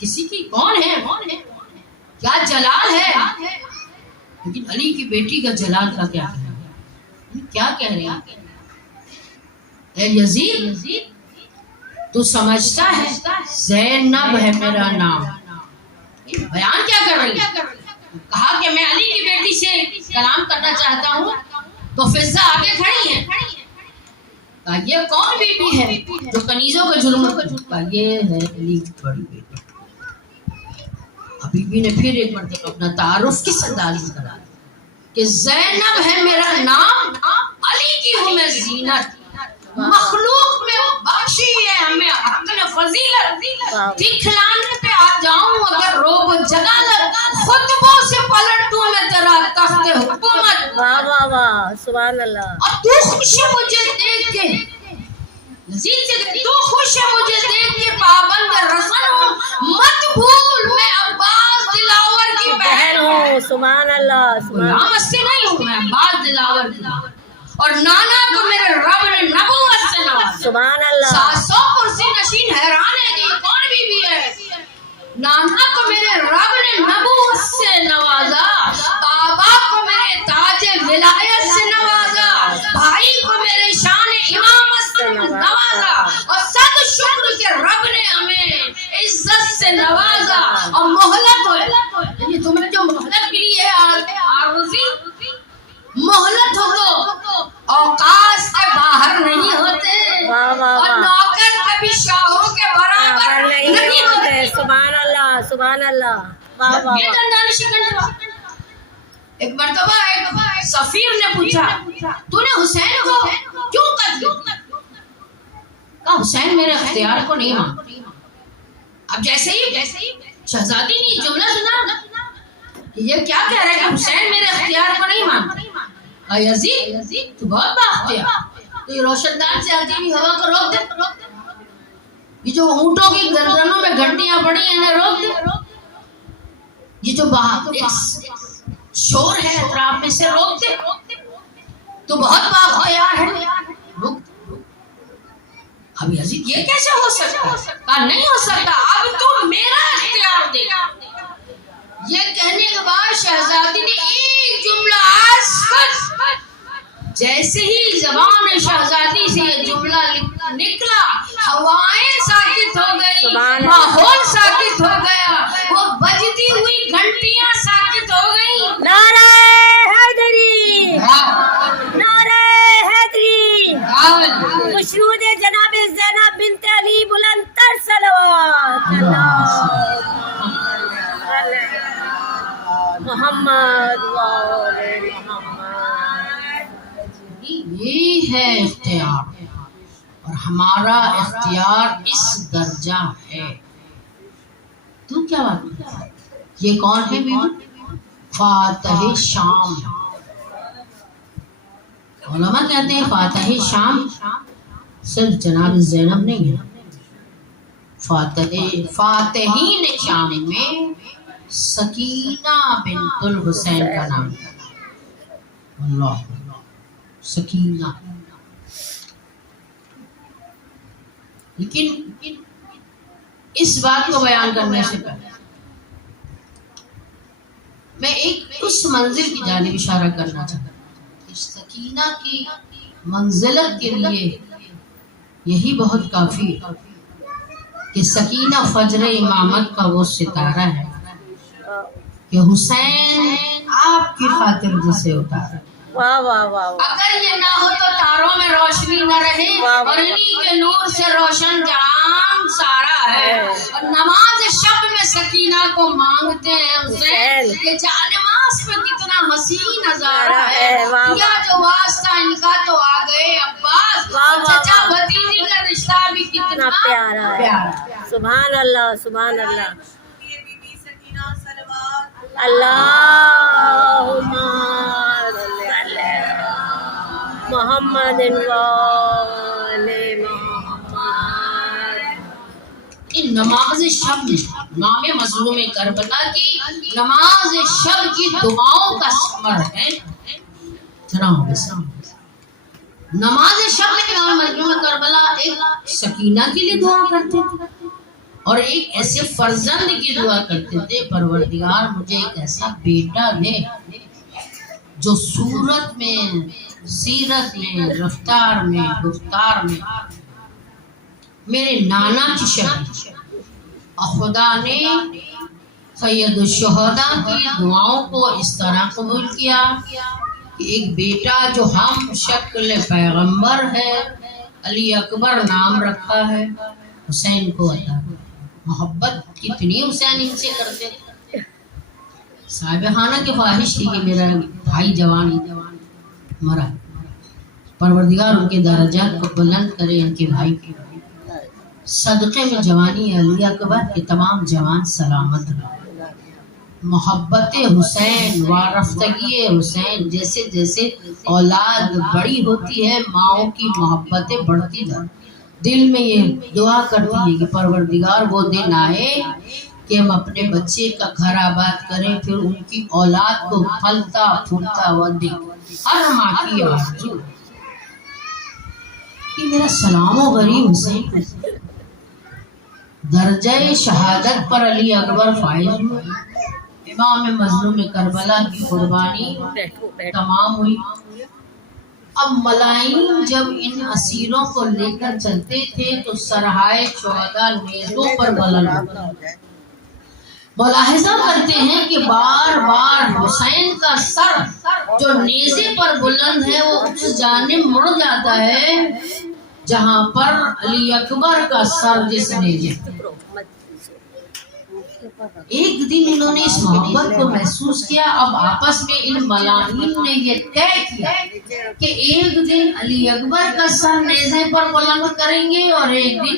کسی کی کون ہے, کیا جلال ہے. لیکن علی کی بیٹی کا جلال کا کیا ہے, کیا کہہ رہی ہے؟ اے یزید تو سمجھتا ہے زینب ہے میرا نام. بیان کیا کر رہی ہے؟ کہا کہ میں علی کی بیٹی سے کلام کرنا چاہتا ہوں. تو فضہ آگے کھڑی ہے. کہا یہ کون بی بی ہے جو کنیزوں کے جرم کو جھٹکا؟ یہ ہے علی کی بڑی بیٹی. بی بی نے پھر ایک مرتبہ اپنا تعارف کس انداز میں کرا کہ زینب ہے میرا نام, علی کی ہوں میں زینت, مخلوق میں بخشی ہے ہمیں حقن فضیلت, دکھلانے پہ آ جاؤں اگر روب جلالت, خطبوں سے پلٹ دوں میں تیرا تخت حکومت. واہ واہ واہ سبحان اللہ. اور تو خوش ہے مجھے دیکھ کے, یزید سے تو خوش ہے مجھے دیکھ کے پابند رسن ہوں, مت بھول میں عباس دلاور کی بہن ہوں. سبحان اللہ سبحان اللہ. غلام سے نہیں ہوں میں, عباس دلاور کی. اور نانا کو میرے رب نے نبوت سے نوازا. سبحان اللہ. 700 کرسی نشین حیران ہے کہ یہ کون بی بی ہے. نانا کو میرے رب نے نبوت سے نوازا, بابا کو میرے تاج ولایت سے نوازا, بھائی کو میرے شان امامت سے نوازا, اور صد شکر کے رب نے ہمیں عزت سے نوازا. اور مہلت ہو, یعنی تم نے جو مہلت ملی ہے عارضی, مہلت ہو تو اوقات سے باہر نہیں ہوتے, اور نوکر کبھی شاہوں کے برابر نہیں ہوتے. سبحان اللہ سبحان اللہ. واہ واہ. یہ دندان شکن جواب. ایک مرتبہ ایک سفیر نے پوچھا تو نے حسین کو کیوں قتل کیا؟ کہا حسین میرے اختیار کو نہیں مانتا. اب جیسے ہی شہزادی نے جملہ سنا کہ یہ کیا کہہ رہا ہے کہ حسین میرے اختیار کو نہیں مانتا. یزید تو بہت بااختیار, تو یہ روشن دان سے آتی ہوئی ہوا کو روک دے, یہ جو اونٹوں کی گردنوں میں گھنٹیاں پڑی ہیں انہیں روک دے, یہ جو شور ہے اطراف میں سے روک دے, تو بہت بااختیار ہے, روک دے. اب یزید یہ کیسے ہو سکتا ہے؟ کہا نہیں ہو سکتا, اب تو میرا اختیار دے. یہ کہنے کے بعد شہزادی نے ایک جملہ جیسے ہی زبان شہزادی سے یہ جملہ نکلا, ہوائیں ساکت ہو گئی, ماحول ساکت ہو گیا, وہ بجتی ہوئی گھنٹیاں ساکت ہو گئی. نعرہ حیدری, نعرہ حیدری, مشروط جناب زینب بنت علی بلند تر صلوات محمد وآل محمد. یہ ہے اختیار, اور ہمارا اختیار اس درجہ ہے. تو کیا بات ہے؟ یہ کون ہے بیوی؟ فاتح شام. علماء کہتے ہیں فاتح شام صرف جناب زینب نہیں ہے, فاتحین شام میں سکینہ بنت الحسین کا نام ہے. اللہ سکینہ. لیکن اس بات کو بیان کرنے سے پہلے میں ایک اس منزل کی جانب اشارہ کرنا چاہتا ہوں. سکینہ کی منزلت کے لیے یہی بہت کافی ہے کہ سکینہ فجر امامت کا وہ ستارہ ہے کہ حسین آپ کی خاطر جسے اتارا. واہ واہ واہ. اگر یہ نہ ہو تو تاروں میں روشنی نہ رہے اور انہی کے نور سے روشن جہان سارا ہے. اور نماز شب میں سکینہ کو مانگتے ہیں حسین کہ جانماز پہ کتنا حسین نظارہ ہے. یا جو واسطہ ان کا تو آ گئے عباس. چچا بھتیجی کا رشتہ بھی کتنا پیارا ہے. سبحان اللہ سبحان اللہ. اللہم محمد وآل محمد. ان نماز شب میں امام مظلوم کربلا کی نماز شب کی دعاؤں کا ثمر ہے. نماز شب میں امام مظلوم کربلا ایک سکینہ کے لیے دعا کرتے تھے اور ایک ایسے فرزند کی دعا کرتے تھے پروردگار مجھے ایک ایسا بیٹا دے جو صورت میں سیرت میں رفتار میں گفتار میں میرے نانا کی شکل. اور خدا نے سید الشہداء کی دعاؤں کو اس طرح قبول کیا کہ ایک بیٹا جو ہم شکل پیغمبر ہے علی اکبر نام رکھا ہے حسین کو عطا. محبت کتنی حسین ان سے کرتے تھے. صاحب خانہ کی خواہش تھی کہ میرا بھائی جوان مرا پروردگار ان کے درجات کو بلند کرے. ان کے بھائی کے صدقے میں جوانی علی اکبر کے تمام جوان سلامت رہے. محبت حسین وارفتگی حسین جیسے جیسے اولاد بڑی ہوتی ہے ماؤں کی محبتیں بڑھتی جاتی. دل میں یہ دعا کرتی ہے کہ پروردگار وہ دن آئے کہ ہم اپنے بچے کا گھر آباد کریں پھر ان کی اولاد کو پھلتا پھولتا ہوا دیکھ. ہر ماں کی آرزو کہ میرا سلام و غریب حسین درجہ شہادت پر علی اکبر فائز ہوئے. امام مظلوم کربلا کی قربانی تمام ہوئی. اب ملائن جب ان اسیروں کو لے کر چلتے تھے تو سرہائے شہداء نیزوں پر بلند ہوتے. ملاحظہ کرتے ہیں کہ بار بار حسین کا سر جو نیزے پر بلند ہے وہ اس جانب مڑ جاتا ہے جہاں پر علی اکبر کا سر جس نیزے. ایک دن انہوں نے اس محبت کو محسوس کیا. اب آپس میں ان ملائین نے یہ طے کیا کہ ایک دن علی اکبر کا سر نیزے پر بلند کریں گے اور ایک دن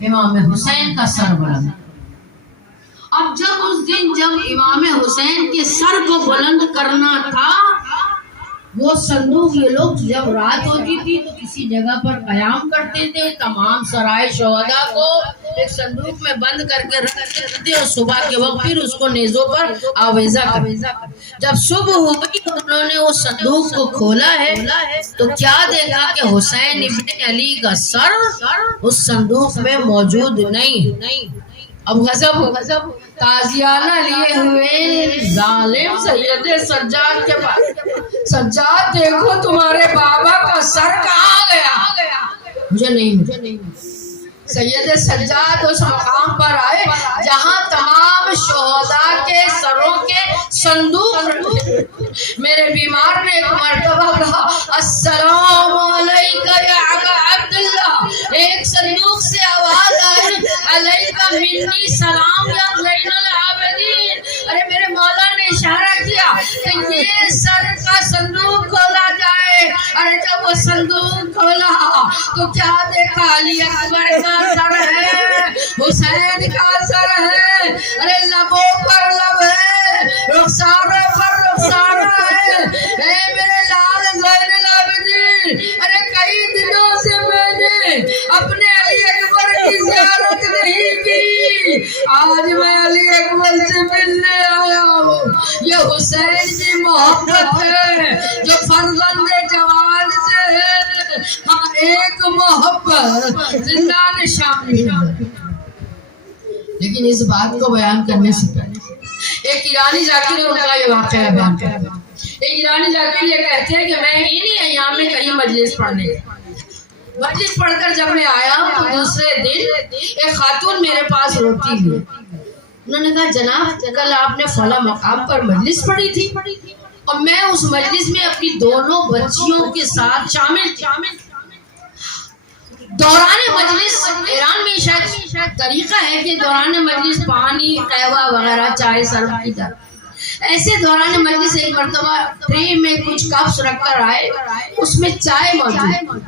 امام حسین کا سر بلند. اب جب امام حسین کے سر کو بلند کرنا تھا وہ صندوق یہ لوگ جب رات ہوتی تھی تو کسی جگہ پر قیام کرتے تھے. تمام سرائے شہداء کو ایک صندوق میں بند کر کے رکھتے تھے اور صبح کے وقت پھر اس کو نیزوں پر آویزہ کرتے. جب صبح ہوئی تو انہوں نے وہ صندوق کو کھولا ہے تو کیا دیکھا کہ حسین ابن علی کا سر اس صندوق میں موجود نہیں. اب غضب تازیانہ لیے ہوئے ظالم سید سجاد کے پاس. سجاد دیکھو تمہارے بابا کا سر کہاں گیا. مجھے نہیں. سید سجاد اس مقام پر آئے جہاں تمام شہداء کے سروں کے صندوق. میرے بیمار نے ایک مرتبہ کہا السلام علیکہ یا ابا عبداللہ. ایک صندوق سے آواز آئی علیکہ منی سلام یا زین العابدین. ارے میرے مولا نے اشارہ کیا کہ یہ سر کا صندوق کھولا جائے. ارے جب وہ صندوق کھولا تو کیا دیکھا علی اکبر کا سر ہے حسین کا سر ہے. ارے لبوں پر لب ہے رخساروں پر رخسارہ ہے. اے میرے لال زین العابدین ارے کئی دنوں سے میں نے اپنے علی اکبر کی زیارت نہیں کی. آج میں علی اکبر سے ملنے آیا ہوں. یہ حسین کی محبت ہے جو فرزند جوان سے ہے. ہم ایک محبت زندان شامل ہے. لیکن اس بات کو بیان کرنے سے پہلے ایک ایرانی ذاکر ان کا یہ واقعہ بیان کرتا ہوں. ایک ایرانی ذاکر یہ کہتے ہیں کہ میں انہی ایام میں کہیں مجلس پڑھنے گیا. مجلس پڑھ کر جب میں آیا تو دوسرے دن ایک خاتون میرے پاس روتی ہوئی. انہوں نے کہا جناب کل آپ نے فلاں مقام پر مجلس پڑھی تھی اور میں اس مجلس میں اپنی دونوں بچیوں کے ساتھ شامل تھی. دوران مجلس ایران میں شاید طریقہ ہے کہ دوران مجلس پانی قہوہ وغیرہ چائے سرو کی طرح. ایسے دوران مجلس ایک مرتبہ ٹرے میں کچھ کپس رکھ کر آئے, اس میں چائے موجود.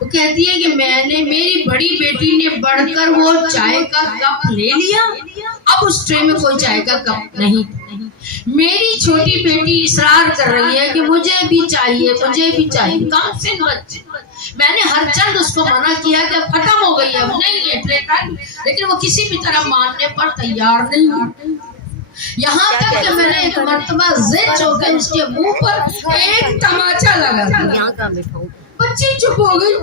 وہ کہتی ہے کہ میری بڑی بیٹی نے بڑھ کر وہ چائے کا کپ لے لیا. اب اس ٹرے میں کوئی چائے کا کپ نہیں. میری چھوٹی بیٹی اصرار کر رہی ہے کہ مجھے بھی چاہیے مجھے بھی چاہیے. کم سے بچے میں نے ہر چند اس کو منع کیا کہ اب ختم ہو گئی, اب نہیں ہے ٹرے کا, لیکن وہ کسی بھی طرح ماننے پر تیار نہیں ہوئی. یہاں تک کہ میں نے ایک مرتبہ ضد ہو کے اس کے منہ پر ایک تماچا لگا دیا. بچی چپ ہو گئی,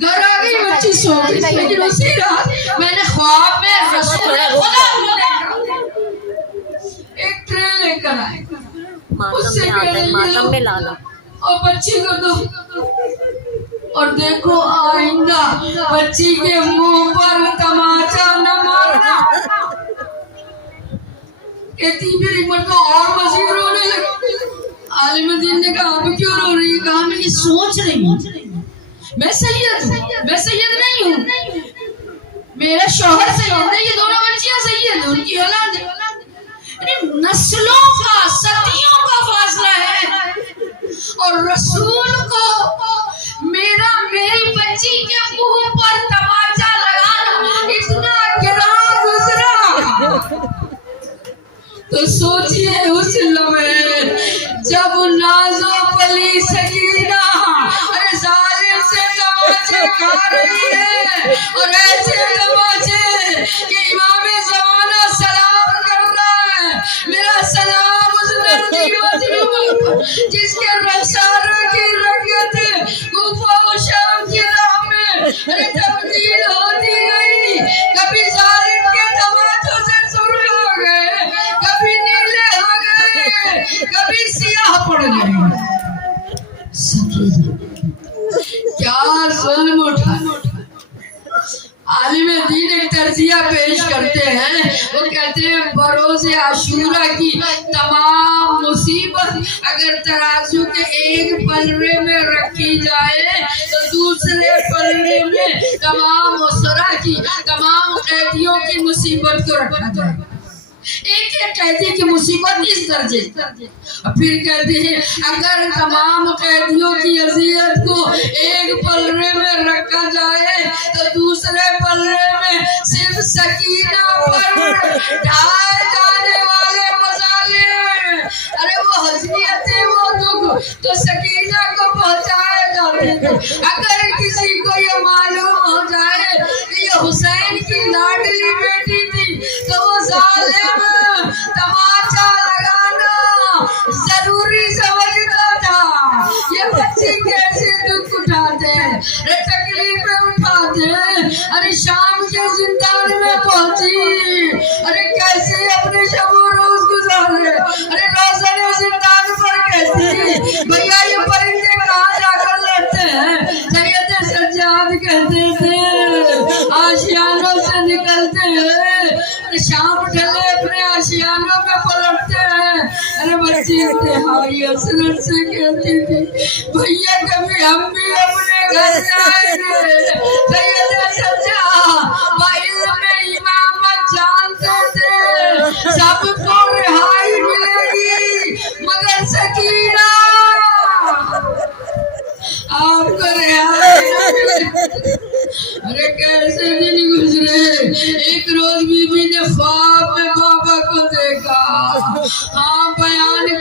گھر آ گئی, بچی سو گئی. لیکن اسی رات میں نے خواب میں رسول خدا ایک ٹرے لے کر آئے, اس سے ماتم میں لانا اور بچی کو دو, اور دیکھو آئندہ بچی کے منہ پر تماچا نہ مارنا. کہتی پھر ایک مرتبہ اور مزید رونے لگی. عالم دین نے کہا اب کیوں رو رہی ہے؟ کہا میں یہ سوچ رہی ہوں میں سید ہوں, میں سید نہیں ہوں, میرا شوہر سید ہے, یہ دونوں بچیاں سید ہیں, ان کی اولاد ہے. نسلوں کا صدیوں کا فاصلہ ہے اور رسول کو میری بچی کے منہ پر تماچا لگانا اتنا گراں گزرا. تو سوچئے اس لمحے جب نازو پلی سکینہ ارے ظالم سے تماچے کھا رہی ہے, اور ایسے تماچے کہ امام زمانہ سلام کر رہا ہے. میرا سلام اس نردی مظلوم پر جس کے رخساروں کی رنگت کوفہ و شام کی راہ میں ارے تبدیل ہوتی گئی. کبھی ظالم کے تماچوں سے سرخ ہو گئے, کبھی نیلے ہو گئے, کبھی سیاہ پڑ گئے. کیا ظلم اٹھا. عالم دین ایک ترجیح پیش کرتے ہیں, وہ کہتے ہیں بروز عاشورہ کی تمام مصیبت اگر ترازو کے ایک پلڑے میں رکھی جائے تو دوسرے پلڑے میں تمام اسرا کی تمام قیدیوں کی مصیبت کو رکھا جائے. ایک ایک قیدی کی مصیبت اس درجے. پھر کہتے ہیں اگر تمام قیدیوں کی اذیت کو ایک پلڑے میں رکھا جائے تو دوسرے پلڑے میں صرف سکینہ پر ڈھائے جانے والے مظالم ارے وہ حزنیتیں وہ دکھ تو سکینہ کو پہنچائے جاتے تھے. اگر کسی کو یہ معلوم ہو جائے کہ یہ حسین کی لاڈلی بیٹی تھی تو وہ ظالم تماچا لگانا ضروری سمجھتا تھا. یہ بچے کیسے دکھ اٹھاتے ہیں, تکلیفیں اٹھاتے ہیں. ارے شام کے زندان میں پہنچی, ارے کیسے اپنے شب و روز گزارے. ارے روزن زندان پر کہتی بھیا یہ پرندے کہاں جا کر لڑتے ہیں. سید سجاد کہتے تھے آشیانوں سے نکلتے ہیں, شام ڈھلے اپنے آشیانوں میں پلٹتے ہیں. ارے بچی انتہائی حسرت سے کہتی تھی بھیا کبھی ہم بھی اپنے گھر جائیں گے. سید سجاد بعلم امامت جانتے تھے سب کو رہائی ملے گی مگر سکینہ آپ کو رہائی نہ ملے. ارے کیسے دن گزرے. ایک روز بی بی نے خواب میں بابا کو دیکھا, ہاں بیان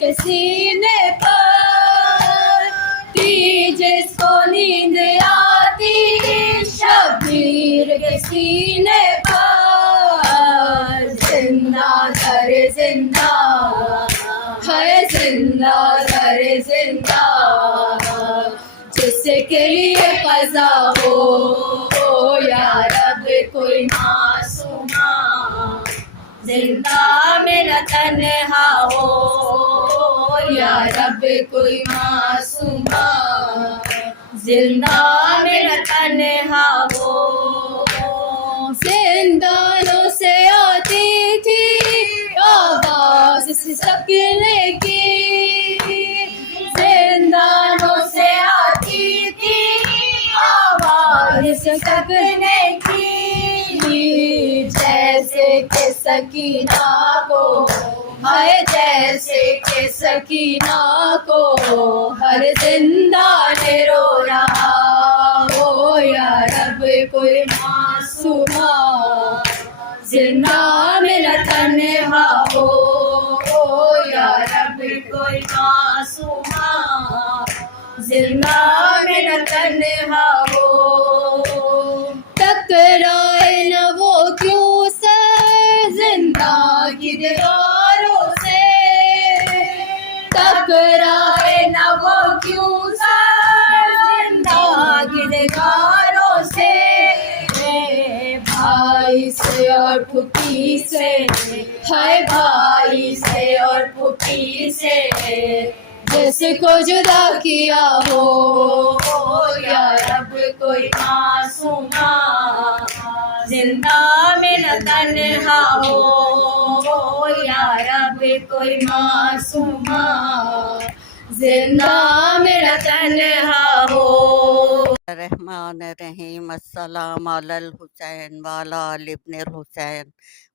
کے سینے پر تھی جس کو نیند آتی شبیر کے سینے پر زندہ در زندہ ہے زندہ در زندہ جس کے لیے قضا ہو یا رب کوئی معصومہ زندہ میں نہ تنہا ہو یا رب کوئی معصومہ زندہ میں نہ تنہا ہو زندانوں سے آتی تھی آواز سکنے کی زندانوں سے آتی تھی آواز سکنے کی جیسے کہ سکینہ کو ہے جیسے کہ سکینہ کو ہر زندہ نے رو رہا ہو یا رب کوئی معصومہ زندہ میں نہ تنہا ہو یا رب کوئی معصومہ زندہ میں نہ تنہا ہو ٹکرائے نہ وہ کیوں سر زندہ کی دیواروں سے ٹکرائے نہ وہ کیوں سر زندہ کی دیواروں سے بھائی سے اور پھوپھی سے ہے بھائی سے اور پھوپھی سے جس کو جدا کیا ہو یا رب کوئی معصومہ زندہ میں نہ تنہا ہو یا رب کوئی معصومہ زندہ میں نہ تنہا ہو الرحمن الرحیم السلام علی الحسین وعلی آل ابن الحسین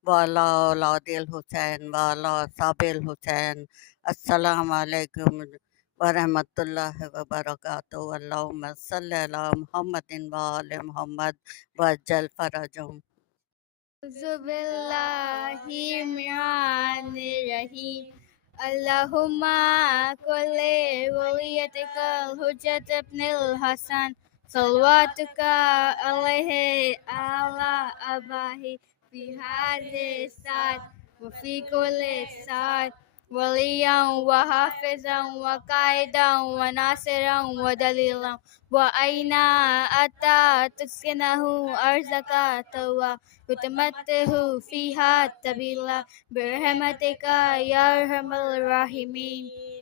وعلی اولاد الحسین وعلی اصحاب الحسین السلام علیکم ورحمۃ اللہ وبرکاتہ اللہم صلی علی محمد وآل محمد وعجل فرجهم أعوذ بالله من الرحيم اللهم كل وليتك الحجة ابن الحسن صلواتك عليه على أباه في هذه الساعة وفي كل ساعة وليا وحافظا وقائدا وناصرا ودليلا وأين أتى تسكنه أرزك توا وتمته فيها تبيلا برحمتك يا أرحم الراحمين